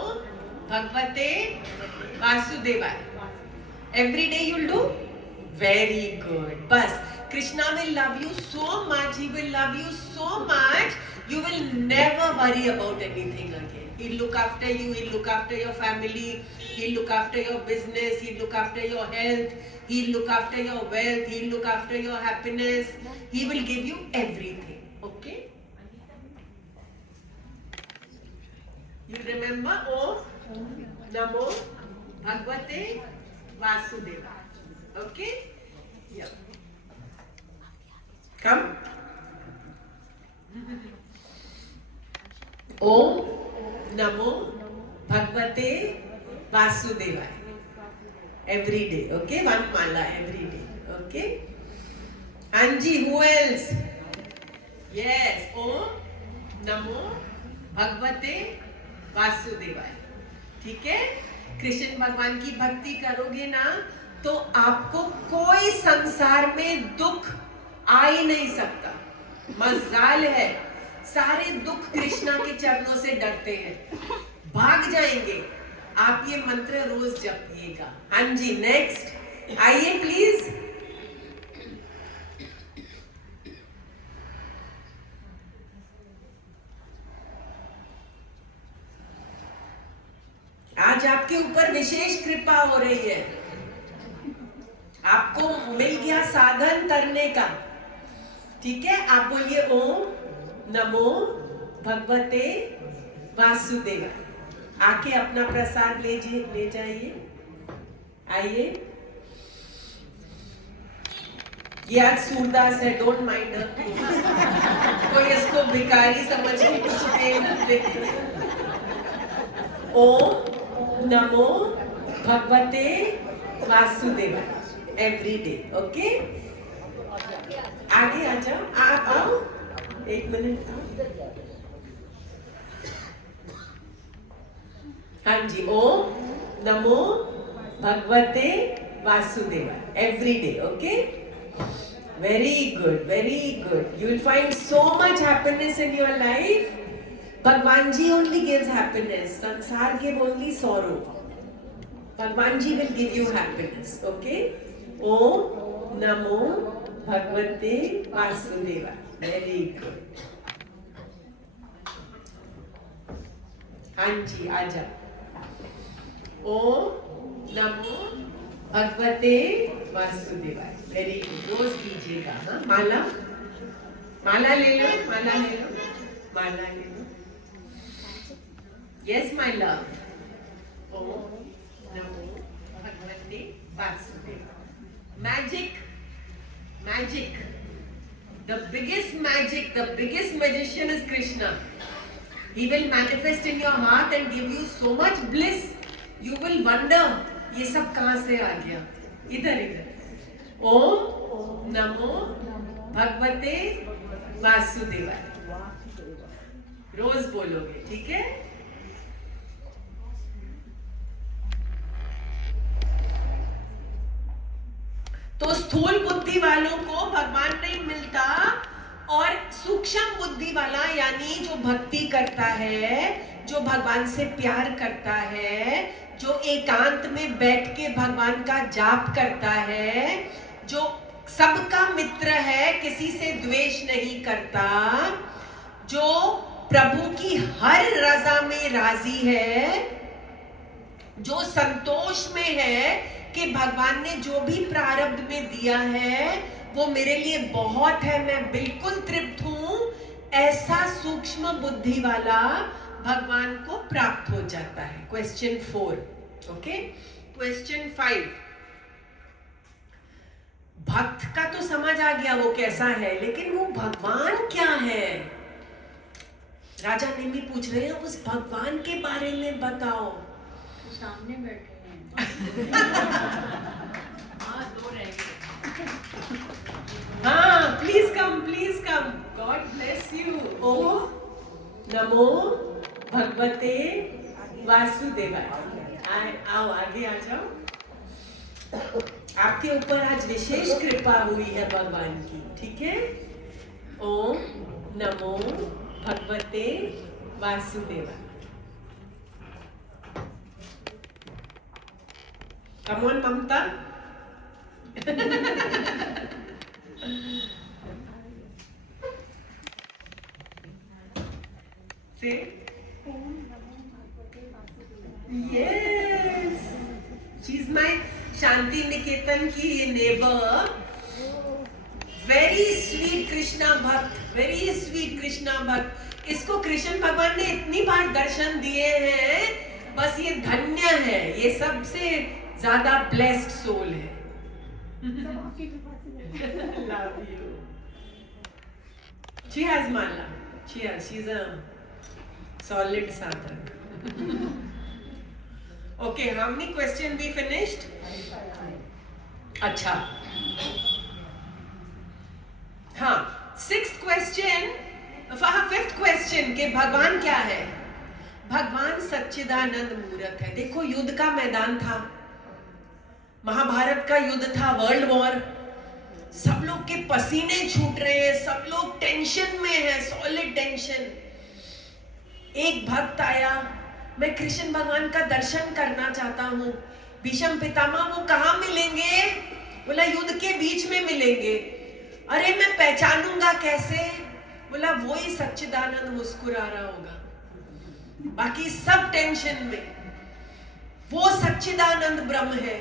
Bhagavate Vasudevaya. Every day you'll do? Very good. Bas. Krishna will love you so much. He will love you so much. You will never worry about anything again. He'll look after you. He'll look after your family. He'll look after your business. He'll look after your health. He'll look after your wealth. He'll look after your happiness. He will give you everything. Okay? You remember Om Namo Bhagavate Vasudevaya. Okay? Yeah. Come. Om Namo Bhagavate Vasudevaya. Every day. Okay? One mala every day. Okay? Anji, who else? Yes. Om Namo Bhagavate वासुदेवाय. ठीक है? कृष्ण भगवान की भक्ति करोगे ना तो आपको कोई संसार में दुख आ ही नहीं सकता. मजाल है, सारे दुख कृष्णा के चरणों से डरते हैं, भाग जाएंगे. आप ये मंत्र रोज जपिएगा. हाँ जी, नेक्स्ट आइए प्लीज. आज आपके ऊपर विशेष कृपा हो रही है. आपको मिल गया साधन करने का. ठीक है? आप बोलिए ओम नमो भगवते वासुदेवाय. आके अपना प्रसाद ले जाइए. आइए. ये आज सूरदास है, डोंट माइंड. कोई इसको भिखारी समझ के कुछ दे न दे. ओम नमो भगवते वासुदेवाय. Every day. ओके? आगे आ जाओ. आप आओ. एक मिनट. हाँ जी. ओम नमो भगवते वासुदेवाय. Every day. Okay? Very good. Very good. You will find so much happiness in your life. Bhagwan ji only gives happiness. Sansar give only sorrow. Bhagwan ji will give you happiness. Okay? Om Namo Bhagavate Vasudevaya. Very good. हाँ जी, आजा. ओम नमो भगवते वासुदेवाय. Very good. रोज कीजिएगा. हाँ, माला ले लो. माला ले लो. Yes, my love. Om Namo Bhagavate Vasudevaya. Magic. The biggest magic, the biggest magician is Krishna. He will manifest in your heart and give you so much bliss. You will wonder, ये सब कहाँ से आ गया? इधर. ओम नमो भगवते वासुदेवाय. रोज बोलोगे. ठीक है? तो स्थूल बुद्धि वालों को भगवान नहीं मिलता, और सूक्ष्म बुद्धि वाला यानी जो भक्ति करता है, जो भगवान से प्यार करता है, जो एकांत में बैठ के भगवान का जाप करता है, जो सबका मित्र है, किसी से द्वेष नहीं करता, जो प्रभु की हर रजा में राजी है, जो संतोष में है कि भगवान ने जो भी प्रारब्ध में दिया है वो मेरे लिए बहुत है, मैं बिल्कुल तृप्त हूं, ऐसा सूक्ष्म बुद्धि वाला भगवान को प्राप्त हो जाता है. क्वेश्चन 4. ओके? क्वेश्चन 5. भक्त का तो समझ आ गया वो कैसा है, लेकिन वो भगवान क्या है? राजा नेमी पूछ रहे हैं, उस भगवान के बारे में बताओ. तो सामने बैठे हैं। हाँ, 2 रह गए। हाँ, please come, God bless you. ओम नमो भगवते वासुदेवाय। आओ आगे आ जाओ। आपके ऊपर आज विशेष कृपा हुई है भगवान की, ठीक है। ओम नमो भगवते वासुदेवाय। Come on Mamata. Say. Yes. She's my Santiniketan की नेबर। वेरी स्वीट कृष्णा भक्त। इसको कृष्ण भगवान ने इतनी बार दर्शन दिए हैं, बस ये धन्य है, ये सबसे ज्यादा ब्लेस्ड सोल है। Love you. She has mala. She's a solid sadhak. Okay, how many questions we finished? अच्छा, हाँ, 6th question, 5th question के भगवान क्या है? भगवान सच्चिदानंद मूर्त है। देखो, युद्ध का मैदान था, महाभारत का युद्ध था, वर्ल्ड वॉर। सब लोग के पसीने छूट रहे हैं, सब लोग टेंशन में है, सॉलिड टेंशन। एक भक्त आया, मैं कृष्ण भगवान का दर्शन करना चाहता हूँ। भीष्म पितामह वो कहाँ मिलेंगे? बोला युद्ध के बीच में मिलेंगे। अरे मैं पहचानूंगा कैसे? बोला वो ही सच्चिदानंद मुस्कुरा रहा होगा, बाकी सब टेंशन में। वो सच्चिदानंद ब्रह्म है,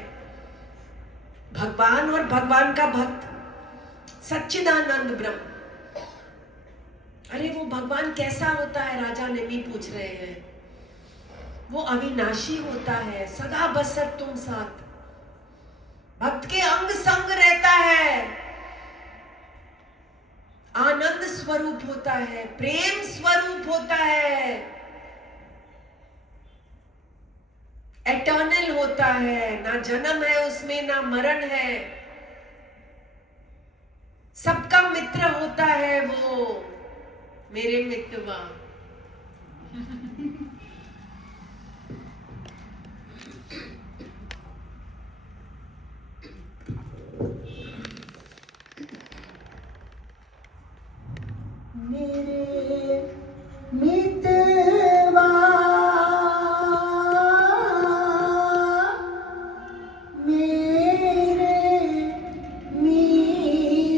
भगवान और भगवान का भक्त, सच्चिदानंद ब्रह्म। अरे वो भगवान कैसा होता है? राजा नेमी पूछ रहे हैं। वो अविनाशी होता है, सदा बसर तुम साथ, भक्त के अंग संग रहता है, आनंद स्वरूप होता है, प्रेम स्वरूप होता है, एटर्नल होता है, ना जन्म है उसमें, ना मरण है, सबका मित्र होता है वो, मेरे मित्रवा। मेरे मितवा मेरे मितरे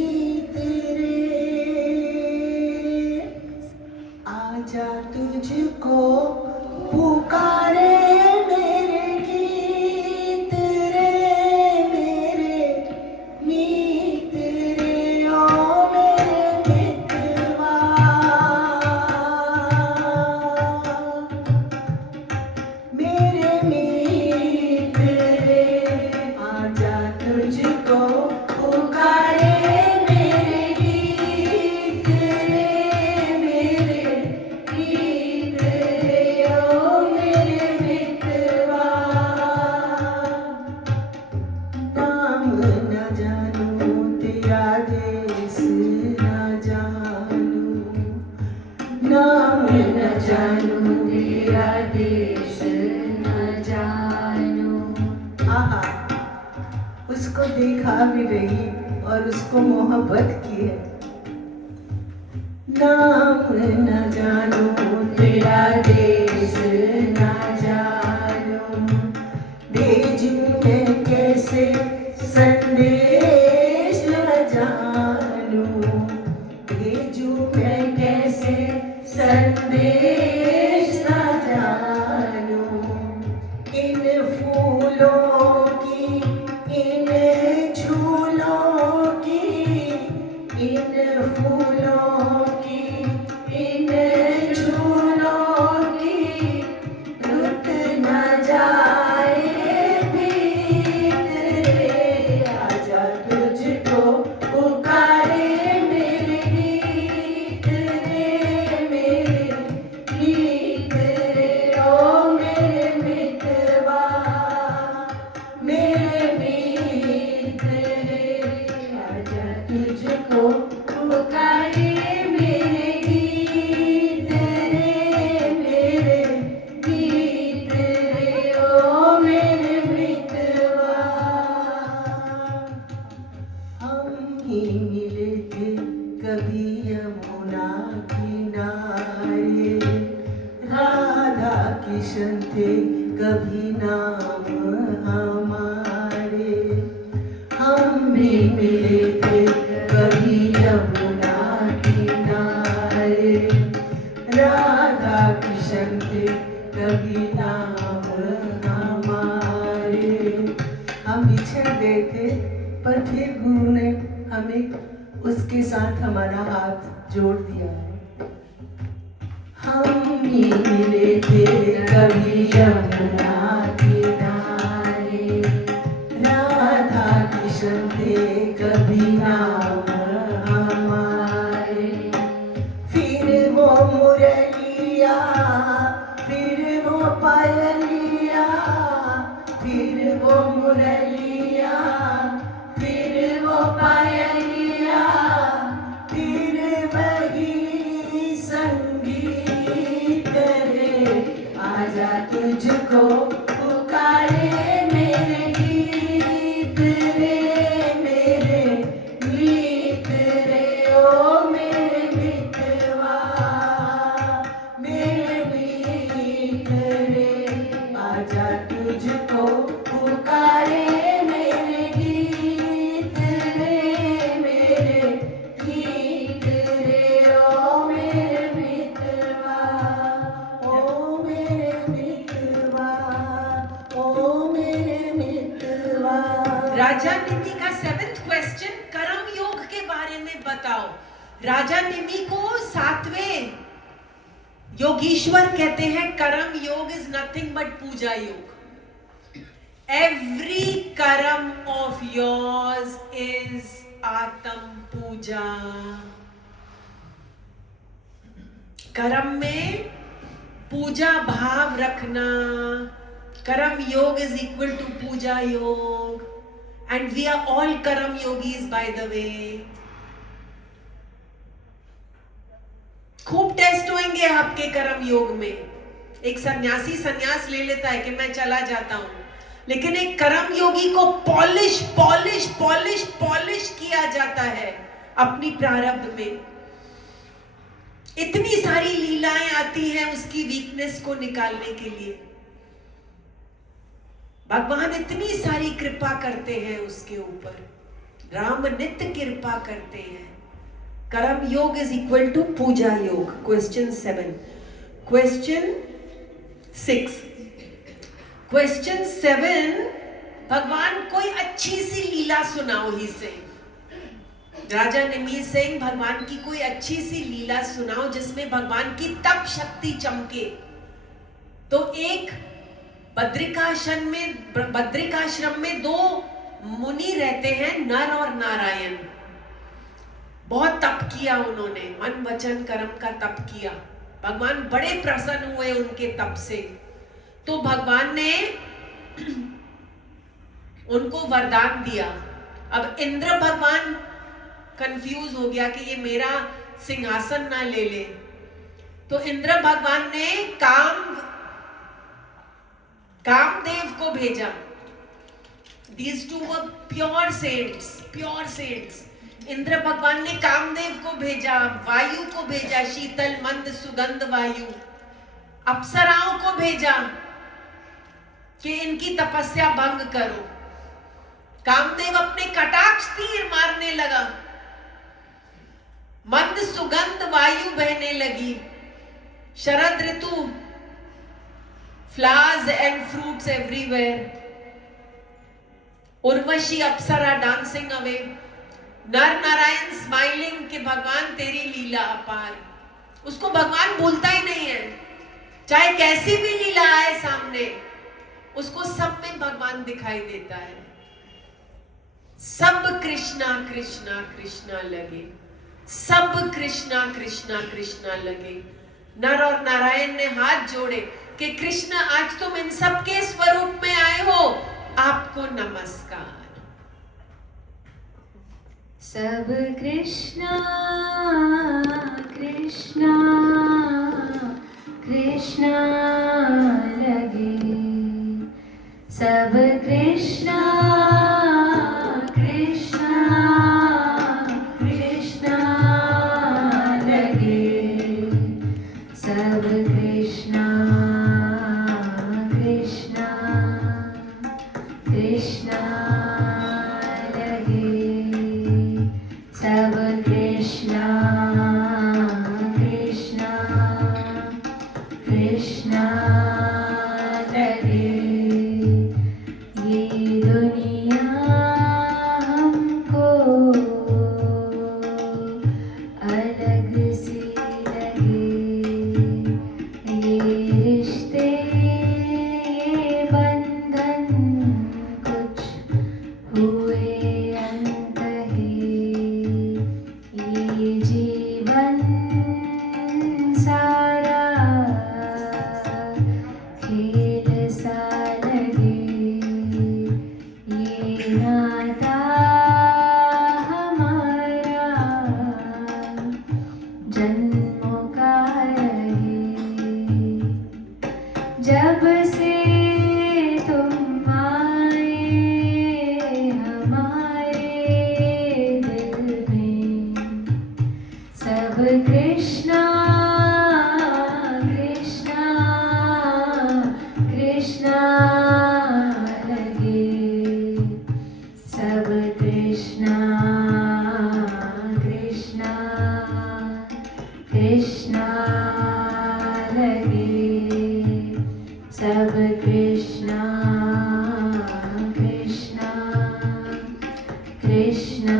आजा तुझको पुकारे मेरे गीत रे मेरे मितरे ओ मेरे मितवा मेरे मितरे आजा तुझको पुकारे मेरे गीत रे मेरे गीत रे ओ मेरे मितवा नाम न जानू तेरा देश न जानू नाम न जानू तेरा देश न जानू। आहा, उसको देखा भी रही और उसको मोहब्बत की है। नाम न जानू तेरा देश न जानू भेजूं मैं कैसे संदेश न जानू भेजूं मैं कैसे संदेश न जानू इन फूलों की इन झूलों की इन फूलों की इन झूलों की कभी नाम हमारे। हम भी मिले थे कभी यमुना किनारे, राधा कृष्ण थे कभी नाम हमारे। हम बिछड़ गए थे पर फिर गुरु ने हमें उसके साथ हमारा हाथ जोड़ दिया है। हम भी मिले थे कभी यमुना किनारे, राधा कृष्ण थे कभी नाम हमारे। फिर वो मुरलिया, फिर वो पायलिया, फिर वो मुरलिया, फिर वो पायलिया, फिर वही संगीत रे। आजा तुझको पुकारे मेरे गीत रे, मेरे गीत रे, ओ मेरे मितवा, मेरे गीत रे। आजा तुझको पुकारे मेरे गीत रे, मेरे गीत रे, ओ मेरे मितवा, ओ मेरे मितवा, ओ मेरे मितवा। राजा निमि का 7th क्वेश्चन, कर्म योग के बारे में बताओ। राजा निमि को 7वें योगीश्वर कहते हैं। कर्म योग इज नथिंग बट पूजा योग। एवरी कर्म ऑफ योर्स इज आत्म पूजा। कर्म में पूजा भाव रखना। कर्म योग इज इक्वल टू पूजा योग, एंड वी आर ऑल कर्म योगीज बाय द वे। खूब टेस्ट होंगे आपके कर्म योग में। एक सन्यासी सन्यास ले लेता है कि मैं चला जाता हूं, लेकिन एक कर्म योगी को पॉलिश पॉलिश पॉलिश पॉलिश किया जाता है अपनी प्रारब्ध में। इतनी सारी लीलाएं आती हैं उसकी वीकनेस को निकालने के लिए। भगवान इतनी सारी कृपा करते हैं उसके ऊपर। राम नित्य कृपा करते हैं। कर्म योग इज इक्वल टू पूजा योग। क्वेश्चन 7। क्वेश्चन 6। क्वेश्चन 7, भगवान कोई अच्छी सी लीला सुनाओ ही से। राजा निमि सिंह, भगवान की कोई अच्छी सी लीला सुनाओ जिसमें भगवान की तप शक्ति चमके। तो एक बद्रिकाश्रम में 2 मुनि रहते हैं, नर और नारायण। बहुत तप किया उन्होंने, मन वचन कर्म का तप किया। भगवान बड़े प्रसन्न हुए उनके तप से। तो भगवान ने उनको वरदान दिया। अब इंद्र भगवान कंफ्यूज हो गया कि ये मेरा सिंहासन ना ले ले। तो इंद्र भगवान ने कामदेव को भेजा। These two were pure saints, pure saints. Indra भगवान ने कामदेव को भेजा, वायु को भेजा, शीतल मंद सुगंध वायु। अप्सराओं को भेजा कि इनकी तपस्या भंग करो। कामदेव अपने कटाक्ष तीर मारने लगा। मंद सुगंध वायु बहने लगी। शरद ऋतु, flowers and fruits everywhere. Urvashi Apsara dancing away. नर नारायण स्माइलिंग कि भगवान तेरी लीला अपार। उसको भगवान भूलता ही नहीं है, चाहे कैसी भी लीला आए सामने, उसको सब में भगवान दिखाई देता है। सब कृष्णा कृष्णा कृष्णा लगे, सब कृष्णा कृष्णा कृष्णा लगे। नर और नारायण ने हाथ जोड़े कि कृष्ण आज तुम इन सब के स्वरूप में आए हो, आपको नमस्कार। सब कृष्णा कृष्णा कृष्णा लगे, सब कृष्णा कृष्णा कृष्णा लगे, सब कृष्णा कृष्णा कृष्णा लगे, सब कृष्णा कृष्णा कृष्णा लगे। ये दुनिया हमको अलग सी लगे, ये रिश्ते ये बंधन कुछ हुए अंतही, ये जीवन सारा खेल सा लगे। ये नाता हमारा जन्मों का रहे, जब से तुम आए हमारे दिल में, सब कृष्णा कृष्णा कृष्णा लगे, सब कृष्णा कृष्णा कृष्णा लगे, सब कृष्णा कृष्णा कृष्णा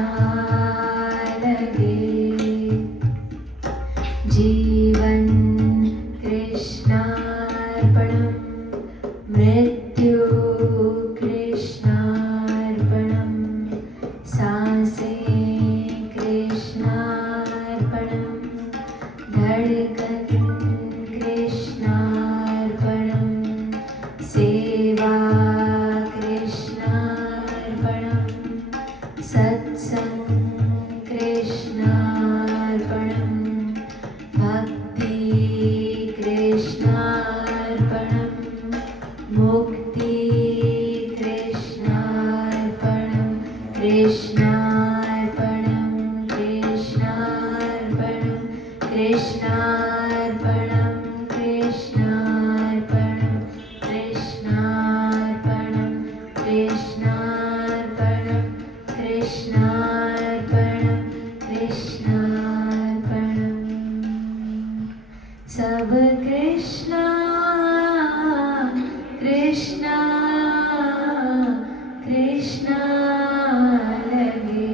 लगे। जीवन कृष्णार्पणम्, मृत्यु कृष्णार्पणम्, सांसें कृष्णार्पणम्, धड़कन कृष्णार्पणम्, सेवा कृष्णार्पणम्, सत्संग कृष्णार्पणम्, भक्ति कृष्णार्पणम्, मुक्ति कृष्णार्पणम्, कृष्णार्पणम् कृष्णार्पणम् कृष्णार्पणम् कृष्णार्पणम् कृष्णार्पणम् कृष्णार्पणम् कृष्णार्पणम् कृष्णार्पणम्। सब कृष्णा कृष्णा कृष्णा लगे,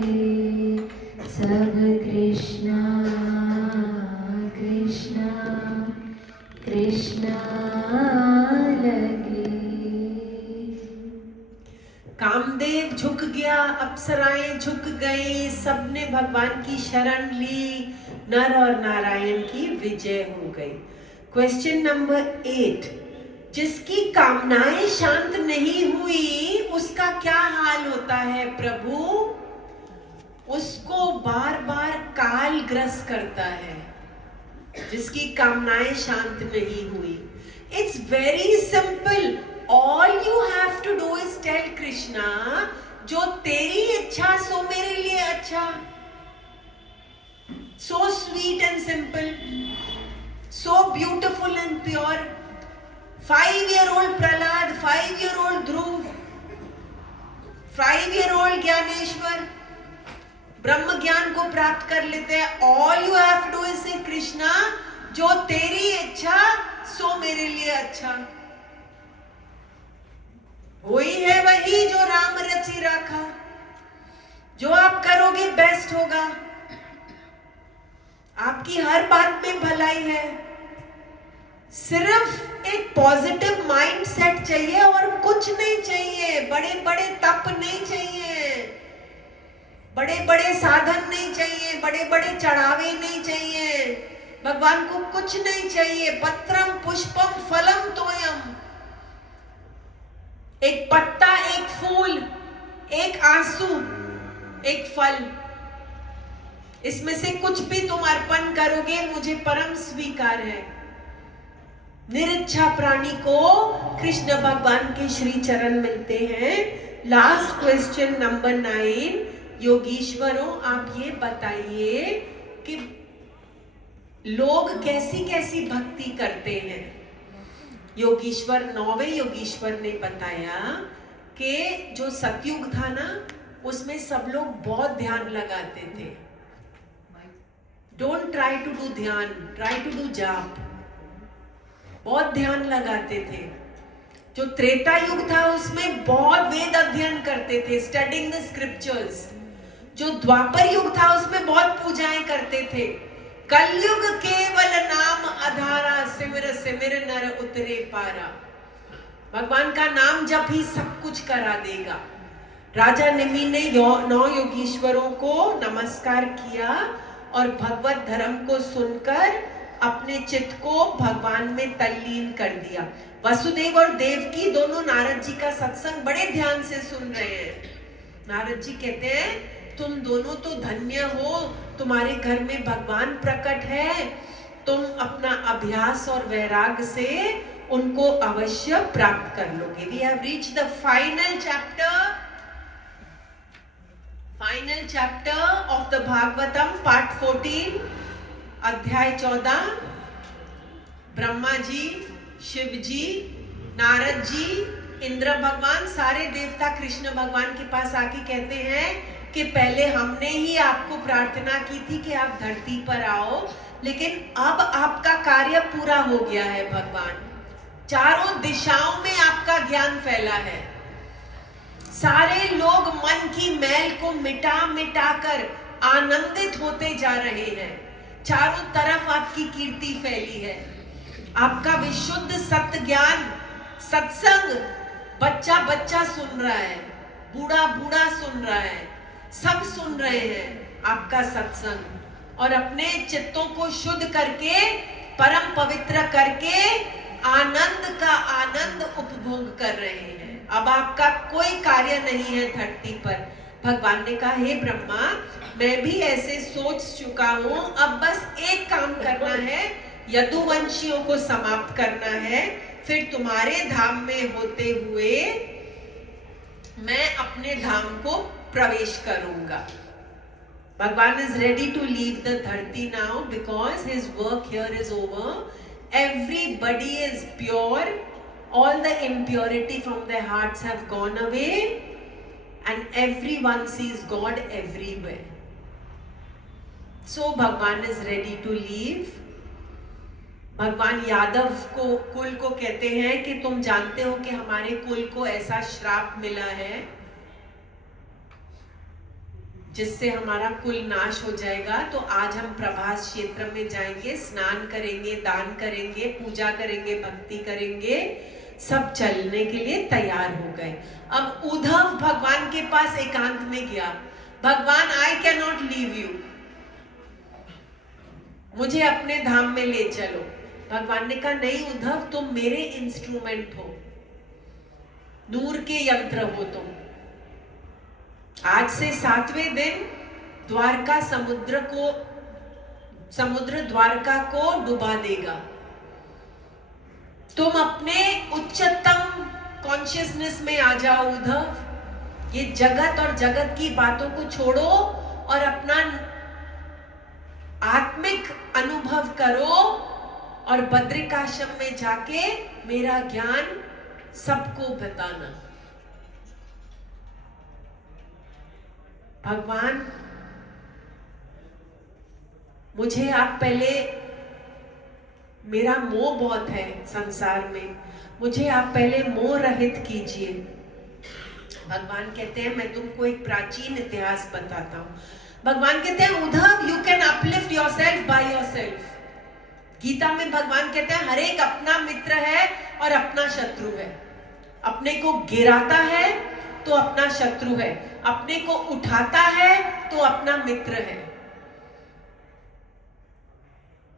सब कृष्णा कृष्णा कृष्णा लगे। कामदेव झुक गया, अप्सराएं झुक गई, सबने भगवान की शरण ली, नर और नारायण की विजय हो गई। क्वेश्चन नंबर 8, जिसकी कामनाएं शांत नहीं हुई उसका क्या हाल होता है प्रभु? उसको बार बार काल ग्रस्त करता है, जिसकी कामनाएं शांत नहीं हुई। It's very simple, all you have to do is tell Krishna, जो तेरी इच्छा सो मेरे लिए अच्छा। So sweet and simple, so beautiful and pure. 5-year-old Prahlad, 5-year-old Dhruv, 5-year-old Dnyaneshwar ब्रह्म ज्ञान को प्राप्त कर लेते हैं। All you have to do is say Krishna, जो तेरी इच्छा सो मेरे लिए अच्छा। वही है वही जो राम रचि रखा, जो आप करोगे बेस्ट होगा। आपकी हर बात में भलाई है, सिर्फ एक पॉजिटिव माइंड सेट चाहिए और कुछ नहीं चाहिए। बड़े बड़े तप नहीं चाहिए, बड़े बड़े साधन नहीं चाहिए, बड़े बड़े चढ़ावे नहीं चाहिए, भगवान को कुछ नहीं चाहिए। पत्रम पुष्पम फलम तोयम, एक पत्ता, एक फूल, एक आंसू, एक फल, इसमें से कुछ भी तुम अर्पण करोगे मुझे परम स्वीकार है। निरिच्छा प्राणी को कृष्ण भगवान के श्री चरण मिलते हैं। लास्ट क्वेश्चन नंबर 9, योगीश्वरों आप ये बताइए कि लोग कैसी कैसी भक्ति करते हैं। योगीश्वर 9वें योगीश्वर ने बताया कि जो सतयुग था ना, उसमें सब लोग बहुत ध्यान लगाते थे. डोंट ट्राई टू डू ध्यान, ट्राई टू डू जाप. बहुत ध्यान लगाते थे. जो त्रेता युग था उसमें बहुत वेद अध्ययन करते थे, स्टडिंग द स्क्रिप्चर्स. जो द्वापर युग था उसमें बहुत पूजाएं करते थे. कलयुग केवल नाम आधारा, सिमर सिमर नर उतरे पारा. भगवान का नाम जप ही सब कुछ करा देगा. राजा निमि ने 9 योगीश्वरों को नमस्कार किया और भगवत धर्म को सुनकर अपने चित्त को भगवान में तल्लीन कर दिया. वसुदेव और देवकी दोनों नारद जी का सत्संग बड़े ध्यान से सुन रहे हैं. नारद जी कहते हैं तुम दोनों तो धन्य हो, तुम्हारे घर में भगवान प्रकट है. तुम अपना अभ्यास और वैराग से उनको अवश्य प्राप्त कर लोगे. We have reached the final chapter of the Bhagavatam, part 14, अध्याय 14. ब्रह्मा जी, शिव जी, नारद जी, इंद्र भगवान, सारे देवता कृष्ण भगवान के पास आके कहते हैं कि पहले हमने ही आपको प्रार्थना की थी कि आप धरती पर आओ, लेकिन अब आपका कार्य पूरा हो गया है भगवान. चारों दिशाओं में आपका ज्ञान फैला है. सारे लोग मन की मैल को मिटा मिटा कर आनंदित होते जा रहे हैं. चारों तरफ आपकी कीर्ति फैली है. आपका विशुद्ध सत्य ज्ञान सत्संग बच्चा बच्चा सुन रहा है, बूढ़ा बूढ़ा सुन रहा है, सब सुन रहे हैं आपका सत्संग. और अपने चित्तों को शुद्ध करके, परम पवित्र करके आनंद का आनंद उपभोग कर रहे हैं. अब आपका कोई कार्य नहीं है धरती पर. भगवान ने कहा हे ब्रह्मा, मैं भी ऐसे सोच चुका हूं, अब बस एक काम करना है, यदुवंशियों को समाप्त करना है, फिर तुम्हारे धाम में होते हुए मैं अपने धाम को प्रवेश करूंगा. भगवान is ready to leave the dharti now because his work here is over. Everybody is pure. All the impurity from their hearts have gone away and everyone sees God everywhere. So Bhagwan is ready to leave. भगवान यादव को कुल को कहते हैं कि तुम जानते हो कि हमारे कुल को ऐसा श्राप मिला है जिससे हमारा कुल नाश हो जाएगा. तो आज हम प्रभास क्षेत्र में जाएंगे, स्नान करेंगे, दान करेंगे, पूजा करेंगे, भक्ति करेंगे. सब चलने के लिए तैयार हो गए. अब उद्धव भगवान के पास एकांत में गया. भगवान, I can not leave you, मुझे अपने धाम में ले चलो. भगवान ने कहा नहीं उद्धव, तुम मेरे इंस्ट्रूमेंट हो, नूर के यंत्र हो तुम. आज से 7वें दिन द्वारका समुद्र द्वारका को डुबा देगा. तुम अपने उच्चतम कॉन्शियसनेस में आ जाओ उद्धव. ये जगत और जगत की बातों को छोड़ो और अपना आत्मिक अनुभव करो और बद्रिकाश्रम में जाके मेरा ज्ञान सबको बताना. भगवान, मुझे आप पहले, मेरा मोह बहुत है संसार में, मुझे आप पहले मोह रहित कीजिए. भगवान कहते हैं मैं तुमको एक प्राचीन इतिहास बताता हूं. भगवान कहते हैं Uddhava, you can uplift yourself by yourself. Gita में भगवान कहते हैं हर एक अपना मित्र है और अपना शत्रु है. अपने को गिराता है तो अपना शत्रु है, अपने को उठाता है तो अपना मित्र है.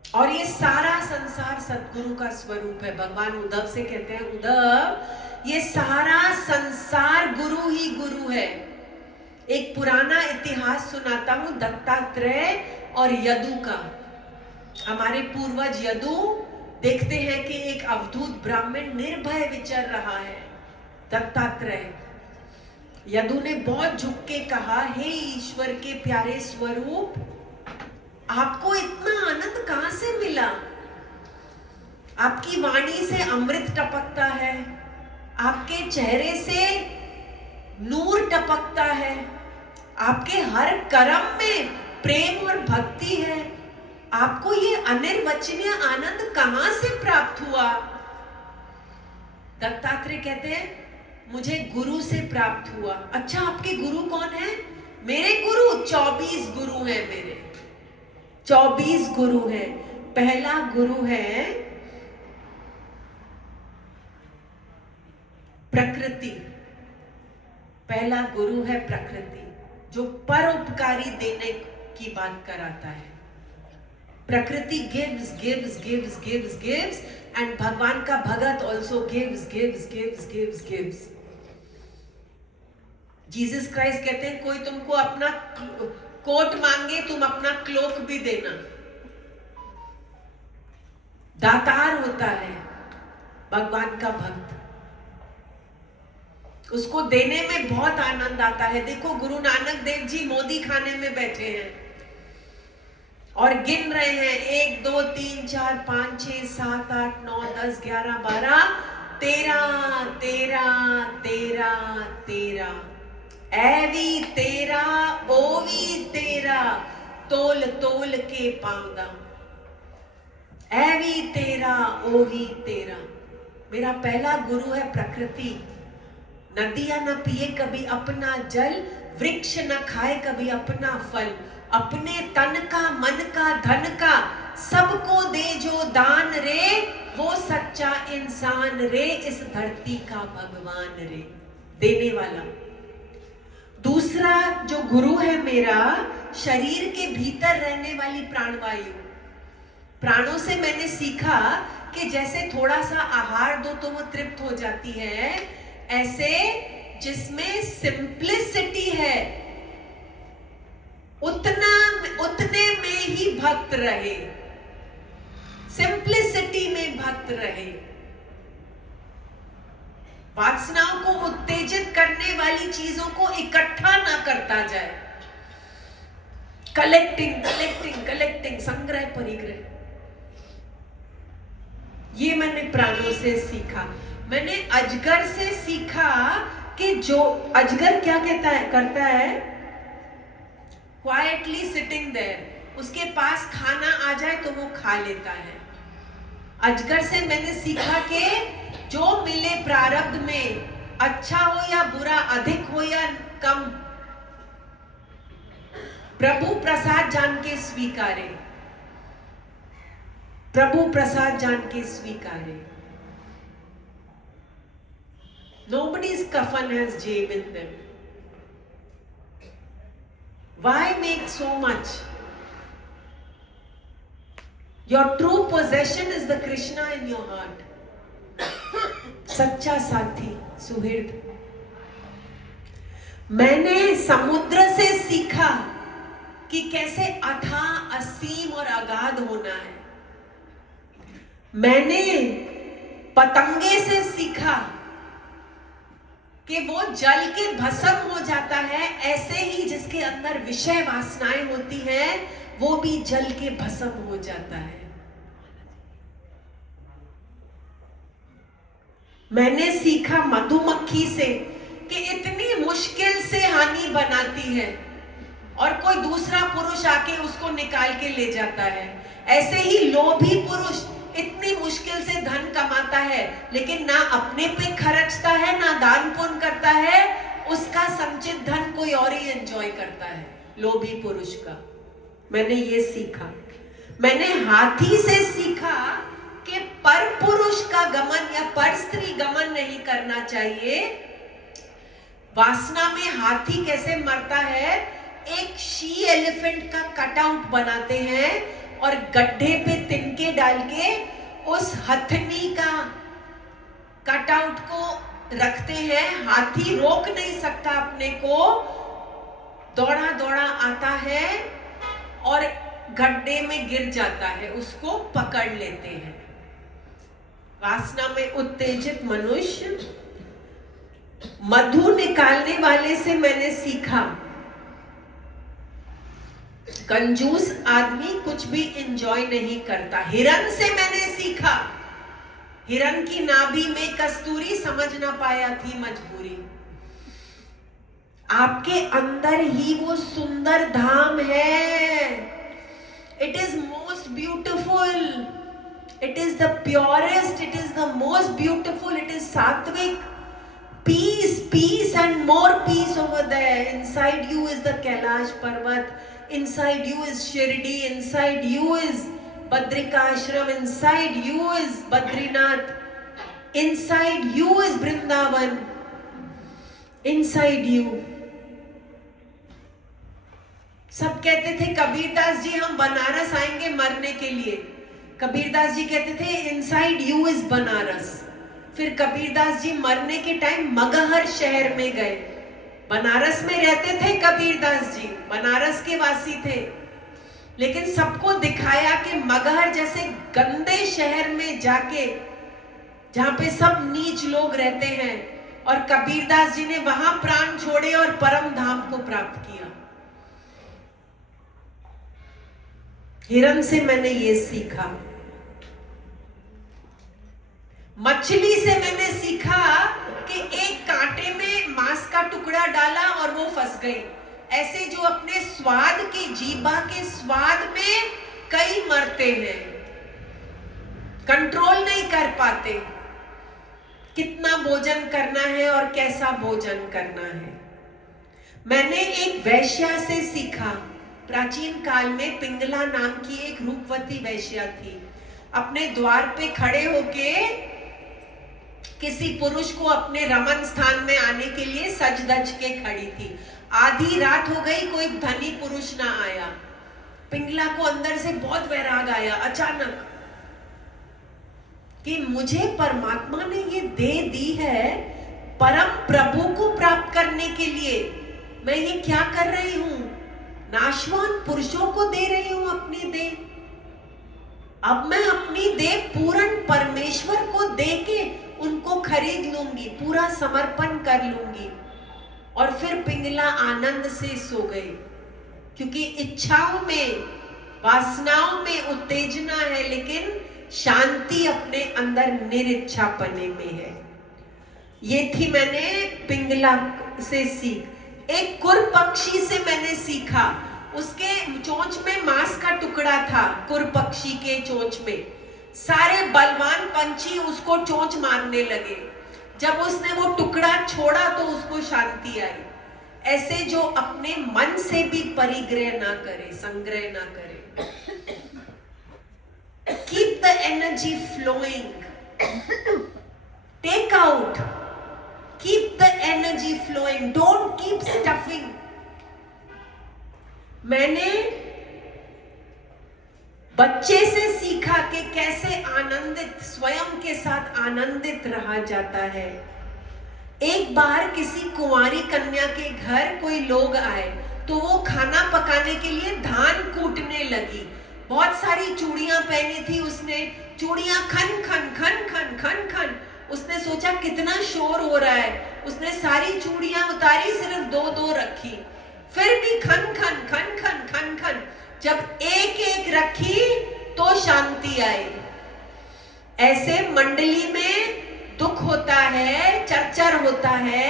और ये सारा संसार सद्गुरु का स्वरूप है. भगवान उद्धव से कहते हैं उद्धव, ये सारा संसार गुरु ही गुरु है. एक पुराना इतिहास सुनाता हूं दत्तात्रेय और यदु का. हमारे पूर्वज यदु देखते हैं कि एक अवधूत ब्राह्मण निर्भय विचर रहा है. दत्तात्रेय, यदु ने बहुत झुक के कहा, हे ईश्वर के प्यारे स्वरूप, आपको इतना आनंद कहां से मिला? आपकी वाणी से अमृत टपकता है, आपके चेहरे से नूर टपकता है, आपके हर कर्म में प्रेम और भक्ति है। आपको ये अनिर्वचनीय आनंद कहां से प्राप्त हुआ? दत्तात्रेय कहते हैं मुझे गुरु से प्राप्त हुआ। अच्छा, आपके गुरु कौन है? मेरे गुरु 24 गुरु हैं। मेरे 24 गुरु हैं। पहला गुरु है प्रकृति। पहला गुरु है प्रकृति, जो परोपकारी देने की बात कराता है। प्रकृति gives gives gives gives gives and भगवान का भगत also gives gives gives gives gives. Jesus Christ कहते हैं कोई तुमको अपना कोट मांगे, तुम अपना क्लोक भी देना। दातार होता है भगवान का भक्त, उसको देने में बहुत आनंद आता है। देखो गुरु नानक देव जी मोदी खाने में बैठे हैं और गिन रहे हैं 1 2 3 4 5 6 7 8 9 10 11 12 13 13 13 13 ऐवी 13 ओवी 13 तोल तोल के पावदा। ऐवी 13 ओवी 13। मेरा पहला गुरु है प्रकृति। नदियां न पिए कभी अपना जल, वृक्ष न खाए कभी अपना फल। अपने तन का मन का धन का सबको दे जो दान रे, वो सच्चा इंसान रे, इस धरती का भगवान रे। देने वाला। दूसरा जो गुरु है मेरा, शरीर के भीतर रहने वाली प्राणवायु। प्राणों से मैंने सीखा कि जैसे थोड़ा सा आहार दो तो वो तृप्त हो जाती है, ऐसे जिसमें सिंप्लिसिटी है उतने में ही भक्त रहे। सिंप्लिसिटी में भक्त रहे। वासनाओं को उत्तेजित करने वाली चीजों को इकट्ठा ना करता जाए। कलेक्टिंग कलेक्टिंग कलेक्टिंग, संग्रह परिग्रह, ये मैंने प्राणों से सीखा। मैंने अजगर से सीखा कि जो अजगर क्या कहता है करता है, क्वाइटली सिटिंग देयर, उसके पास खाना आ जाए तो वो खा लेता है। अजगर से मैंने सीखा कि जो मिले प्रारब्ध में, अच्छा हो या बुरा, अधिक हो या कम, प्रभु प्रसाद जान के स्वीकारे। प्रभु प्रसाद जान के स्वीकारे। Nobody's coffin has jade in them. Why make so much? Your true possession is the Krishna in your heart. सच्चा साथी, सुहृद। मैंने समुद्र से सीखा कि कैसे अथाह, असीम और अगाध होना है। मैंने पतंगे से सीखा कि वो जल के भस्म हो जाता है, ऐसे ही जिसके अंदर विषय वासनाएं होती हैं वो भी जल के भस्म हो जाता है। मैंने सीखा मधुमक्खी से कि इतनी मुश्किल से हानि बनाती है और कोई दूसरा पुरुष आके उसको निकाल के ले जाता है। ऐसे ही लोभी पुरुष इतनी मुश्किल से धन कमाता है, लेकिन ना अपने पे खर्चता है, ना दान पुण्य करता है, उसका संचित धन कोई और ही एंजॉय करता है, लोभी पुरुष का। मैंने ये सीखा। मैंने हाथी से सीखा कि पर पुरुष का गमन या पर स्त्री गमन नहीं करना चाहिए। वासना में हाथी कैसे मरता है, एक शी एलिफेंट का कटआउट बनाते हैं और गड्ढे पे तिनके डाल के उस हथनी का कटआउट को रखते हैं। हाथी रोक नहीं सकता अपने को, दौड़ा दौड़ा आता है और गड्ढे में गिर जाता है, उसको पकड़ लेते हैं। वासना में उत्तेजित मनुष्य। मधु निकालने वाले से मैंने सीखा, कंजूस आदमी कुछ भी एंजॉय नहीं करता। हिरन से मैंने सीखा, हिरन की नाभि में कस्तूरी, समझ ना पाया थी मजबूरी। आपके अंदर ही वो सुंदर धाम है। It is most beautiful, it is the purest, it is the most beautiful, it is सात्विक। Peace, peace and more peace over there. Inside you is the Kailash Parvat. Inside you is Shirdi. Inside you is Badrika Ashram. Inside you is Badrinath. Inside you is Vrindavan. Inside you. सब कहते थे कबीरदास जी हम बनारस आएंगे मरने के लिए। कबीरदास जी कहते थे इनसाइड यू इज बनारस। फिर कबीरदास जी मरने के टाइम मगहर शहर में गए। बनारस में रहते थे कबीरदास जी, बनारस के वासी थे, लेकिन सबको दिखाया कि मगहर जैसे गंदे शहर में जाके, जहां पे सब नीच लोग रहते हैं, और कबीरदास जी ने वहां प्राण छोड़े और परम धाम को प्राप्त किया। हिरण से मैंने ये सीखा। मछली से मैंने सीखा कि एक कांटे में मांस का टुकड़ा डाला और वो फंस गई। ऐसे जो अपने स्वाद के, जीभा के स्वाद में कई मरते हैं, कंट्रोल नहीं कर पाते कितना भोजन करना है और कैसा भोजन करना है। मैंने एक वैश्या से सीखा। प्राचीन काल में पिंगला नाम की एक रूपवती वैश्या थी। अपने द्वार पे खड़े होके किसी पुरुष को अपने रमन स्थान में आने के लिए सज धज के खड़ी थी। आधी रात हो गई, कोई धनी पुरुष ना आया। पिंगला को अंदर से बहुत वैराग आया अचानक कि मुझे परमात्मा ने ये दे दी है परम प्रभु को प्राप्त करने के लिए, मैं ये क्या कर रही हूं? नाशवान पुरुषों को दे रही हूं अपनी देह। अब मैं अपनी देह पूर्ण परमेश्वर को दे के उनको खरीद लूंगी, पूरा समर्पण कर लूंगी। और फिर पिंगला आनंद से सो गई, क्योंकि इच्छाओं में, वासनाओं में उत्तेजना है, लेकिन शांति अपने अंदर निरिच्छापने में है। ये थी मैंने पिंगला से सीख। एक कुर पक्षी से मैंने सीखा। उसके चोंच में मांस का टुकड़ा था। कुर पक्षी के चोंच में सारे बलवान पंछी उसको चोंच मारने लगे। जब उसने वो टुकड़ा छोड़ा तो उसको शांति आई। ऐसे जो अपने मन से भी परिग्रह ना करे, संग्रह ना करे। Keep the energy flowing, take out, keep the energy flowing, don't keep stuffing. मैंने बच्चे से सीखा कि कैसे आनंदित, स्वयं के साथ आनंदित रहा जाता है। एक बार किसी कुंवारी कन्या के घर कोई लोग आए तो वो खाना पकाने के लिए धान कूटने लगी। बहुत सारी चूड़ियां पहनी थी उसने, चूड़ियां खन खन खन खन खन खन। उसने सोचा कितना शोर हो रहा है, उसने सारी चूड़ियां उतारी, सिर्फ दो दो रखी। फिर भी खन खन खन खन खन खन। जब एक एक रखी तो शांति आई। ऐसे मंडली में दुख होता है, चरचर होता है,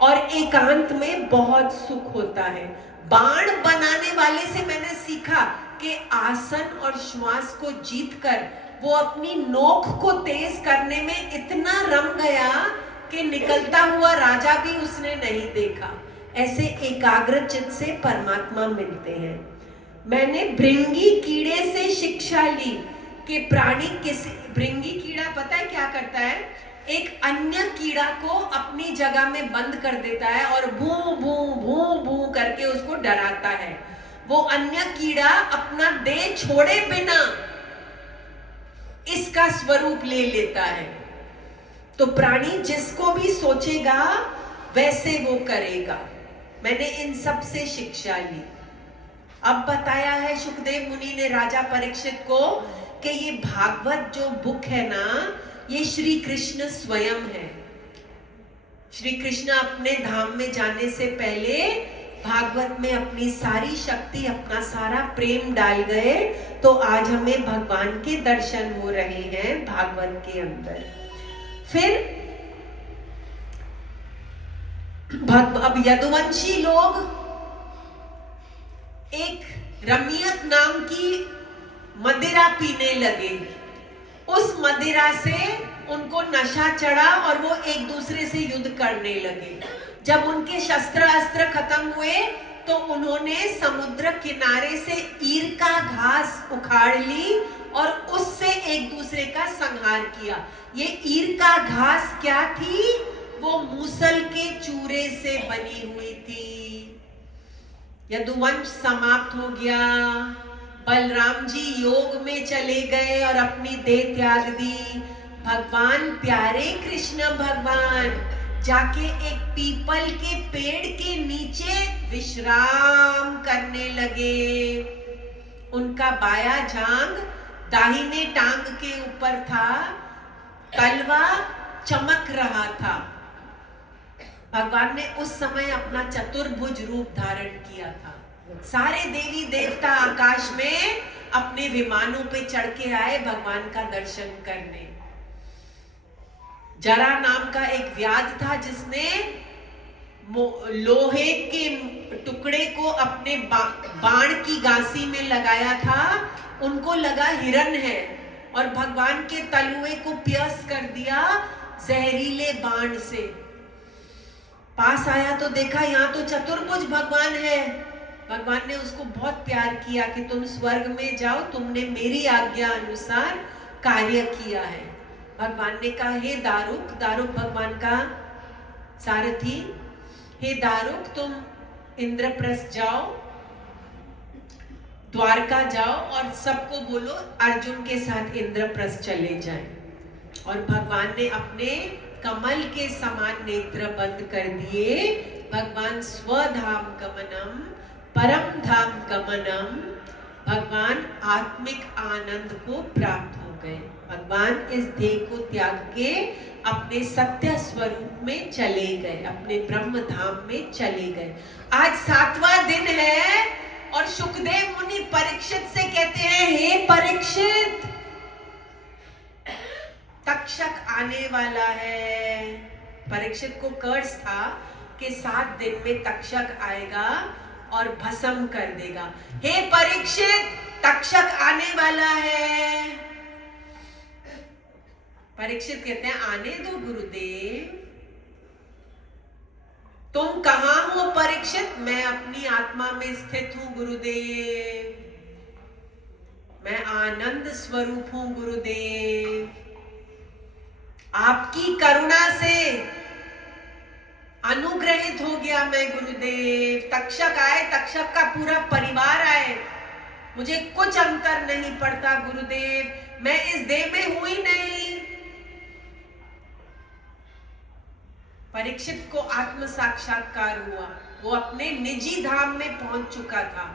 और एकांत में बहुत सुख होता है। बाण बनाने वाले से मैंने सीखा कि आसन और श्वास को जीतकर वो अपनी नोक को तेज करने में इतना रम गया कि निकलता हुआ राजा भी उसने नहीं देखा। ऐसे एकाग्र चित्त से परमात्मा मिलते हैं। मैंने भृंगी कीड़े से शिक्षा ली कि प्राणी किसी, भृंगी कीड़ा पता है क्या करता है? एक अन्य कीड़ा को अपनी जगह में बंद कर देता है और भू भू भू भू करके उसको डराता है। वो अन्य कीड़ा अपना देह छोड़े बिना इसका स्वरूप ले लेता है। तो प्राणी जिसको भी सोचेगा वैसे वो करेगा। मैंने इन सब से शिक्षा ली। अब बताया है सुखदेव मुनि ने राजा परीक्षित को कि ये भागवत जो बुक है ना, ये श्री कृष्ण स्वयं है। श्री कृष्ण अपने धाम में जाने से पहले भागवत में अपनी सारी शक्ति, अपना सारा प्रेम डाल गए, तो आज हमें भगवान के दर्शन हो रहे हैं भागवत के अंदर। फिर अब यदुवंशी लोग एक रमियत नाम की मदिरा पीने लगे। उस मदिरा से उनको नशा चढ़ा और वो एक दूसरे से युद्ध करने लगे। जब उनके शस्त्र अस्त्र खत्म हुए तो उन्होंने समुद्र किनारे से ईर का घास उखाड़ ली और उससे एक दूसरे का संहार किया। ये ईर का घास क्या थी? वो मूसल के चूरे से बनी हुई थी। यदुवंश समाप्त हो गया। बलराम जी योग में चले गए और अपनी देह त्याग दी। भगवान प्यारे कृष्ण भगवान जाके एक पीपल के पेड़ के नीचे विश्राम करने लगे। उनका बाया जांग दाहिने टांग के ऊपर था, तलवा चमक रहा था। भगवान ने उस समय अपना चतुर्भुज रूप धारण किया था। सारे देवी देवता आकाश में अपने विमानों पे चढ़ के आए भगवान का दर्शन करने। जरा नाम का एक व्याध था जिसने लोहे के टुकड़े को अपने बाण की गांसी में लगाया था। उनको लगा हिरन है और भगवान के तलुए को पियर्स कर दिया जहरीले बाण से। पास आया तो देखा यहाँ तो चतुर्भुज भगवान है। भगवान ने उसको बहुत प्यार किया कि तुम स्वर्ग में जाओ, तुमने मेरी आज्ञा अनुसार कार्य किया है। भगवान ने कहा, हे दारुक, दारुक भगवान का सारथी, हे दारुक तुम इंद्रप्रस्थ जाओ, द्वारका जाओ और सबको बोलो अर्जुन के साथ इंद्रप्रस्थ चले जाएं। और भगवान ने अपने कमल के समान नेत्र बंद कर दिए। भगवान स्वधाम गमनम परम धाम गमनम, भगवान आत्मिक आनंद को प्राप्त हो गए। भगवान इस देह को त्याग के अपने सत्य स्वरूप में चले गए, अपने ब्रह्म धाम में चले गए। आज 7वां दिन है और सुखदेव मुनि परीक्षित से कहते हैं, हे परीक्षित, तक्षक आने वाला है। परीक्षित को कर्ज था कि 7 दिन में तक्षक आएगा और भस्म कर देगा। हे परीक्षित, तक्षक आने वाला है। परीक्षित कहते हैं, आने दो गुरुदेव। तुम कहां हो परीक्षित? मैं अपनी आत्मा में स्थित हूं गुरुदेव, मैं आनंद स्वरूप हूं गुरुदेव। आपकी करुणा से अनुग्रहित हो गया मैं गुरुदेव। तक्षक आए, तक्षक का पूरा परिवार आए, मुझे कुछ अंतर नहीं पड़ता गुरुदेव, मैं इस देह में हूं ही नहीं। परीक्षित को आत्म साक्षात्कार हुआ, वो अपने निजी धाम में पहुंच चुका था।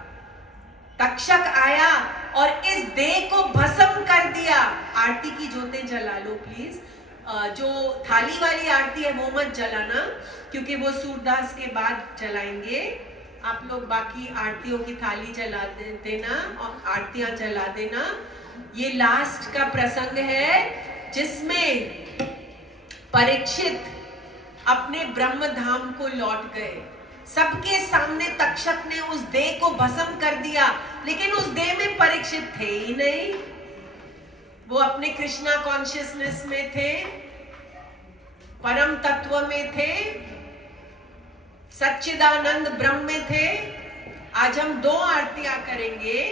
तक्षक आया और इस देह को भस्म कर दिया। आरती की ज्योतें जला लो प्लीज। जो थाली वाली आरती है वो मत जलाना, क्योंकि वो सूरदास के बाद जलाएंगे। आप लोग बाकी आरतियों की थाली जला देना और आरतियां जला देना। ये लास्ट का प्रसंग है जिसमें परीक्षित अपने ब्रह्म धाम को लौट गए। सबके सामने तक्षक ने उस देह को भस्म कर दिया, लेकिन उस देह में परीक्षित थे ही नहीं। वो अपने कृष्णा कॉन्शियसनेस में थे, परम तत्व में थे, सच्चिदानंद ब्रह्म में थे। आज हम 2 आरतियां करेंगे।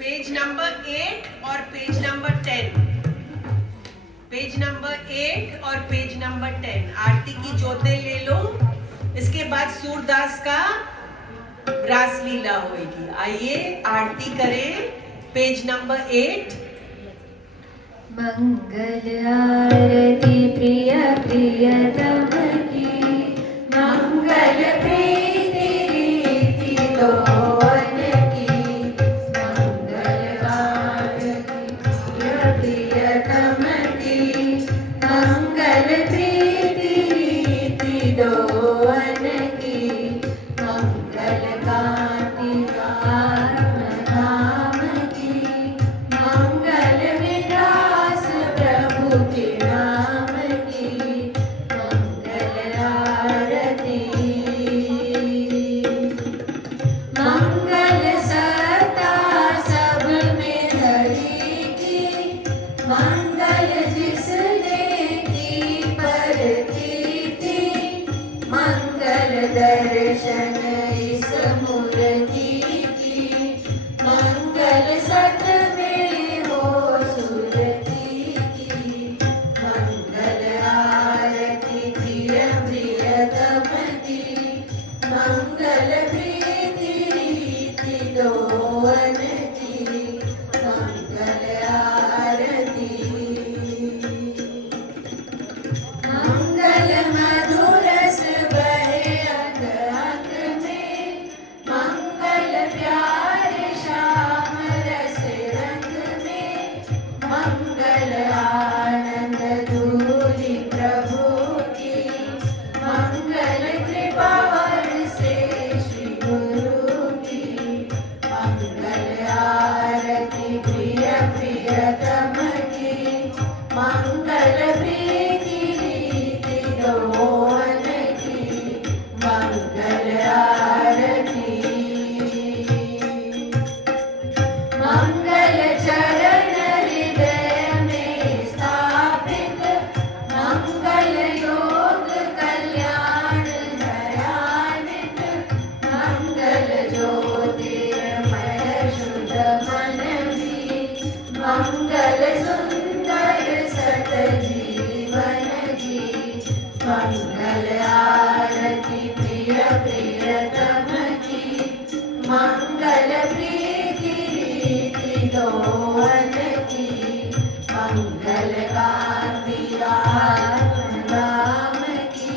पेज नंबर 8 और पेज नंबर 10। पेज नंबर 8 और पेज नंबर 10 आरती की ज्योतें ले लो। इसके बाद सूरदास का रासलीला होगी। आइए आरती करें। Page number 8। मंगल आरती प्रिय प्रियतम की, मंगल प्रीति रीति दोवन की, मंगल आरती प्रिय प्रियतम की, मंगल प्रीति रीति दोवन की, मंगल कांति आत्म नाम की, मंगल विद्या मंगल जिसने की परकीर्ति, मंगल दर्शन इस मूर्ति की, मंगल सत में हो सुरती की, मंगल आरती प्रिय प्रियतम की, मंगल प्रीति रीति दोवन की, मंगल आरती। मंगल मधुरस बहे अंग अंग में, मंगल प्यारे श्याम रस रंग में, मंगल आनंद धूलि प्रभु की, मंगल कृपा से श्री गुरु की, मंगल आरती प्रिय प्रियतम की, मंगल प्रीति रीति दोवन की, मंगल आरती। मंगल चरण हृदय में स्थापित, मंगल योग कल्याण दयान्वित, मंगल ज्योतिर्मय शुद्ध मन भी, मंगल सुंदर सत जीवन जी, मंगल आरती प्रिय प्रियतम की, मंगल प्रीति रीति दोवन की, मंगल कांति राम की,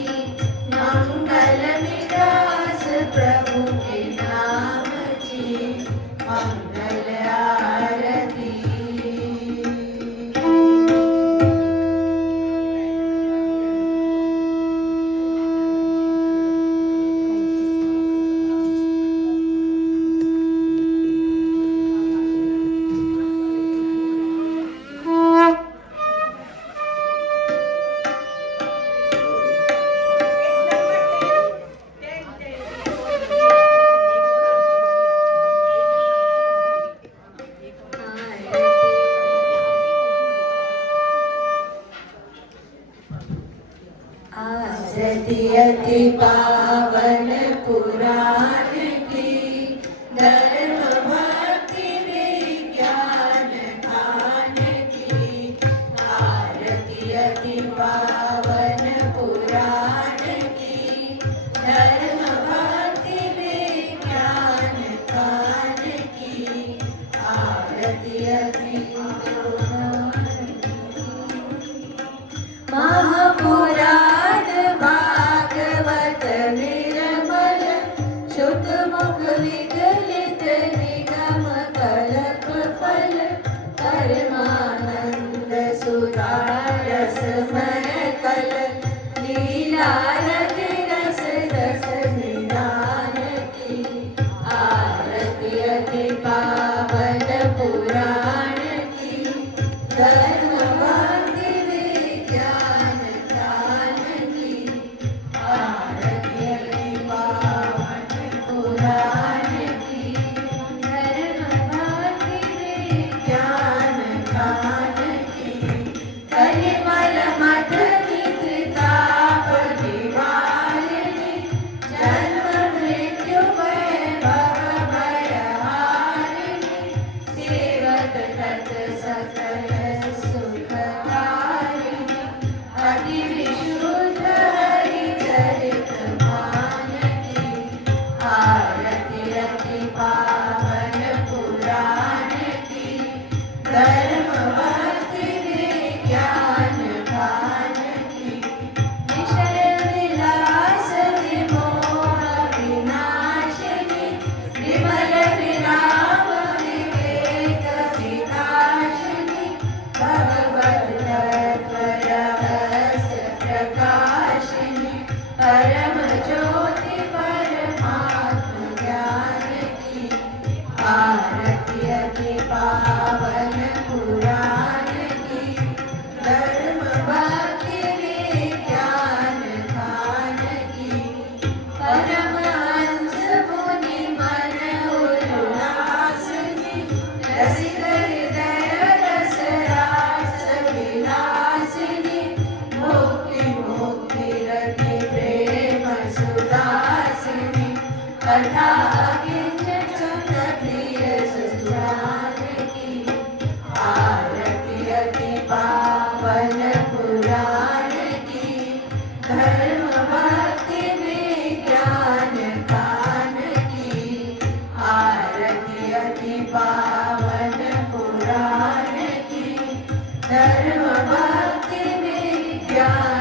मंगल विकास प्रभु के नाम की, मंगल आरती। आरती अति पावन पुराण की, धर्म भक्ति विज्ञान खान की, आरती अति पावन पुराण की, धर्म भक्ति विज्ञान खान की, आरती अति महापुराण भागवत निर्मल, शुद्ध मुख विगलित निगम कल्प फल, परमानंद सुधारसमय कल, लीला रति रस रस निदान की, आरती अति पावन पुराण की, धर्म भक्ति विज्ञान ज्ञान की, आरती अति पावन पुराण की, धर्म भक्ति विज्ञान ज्ञान की, कलिमल मथ नित ताप धर्म भक्ति में क्या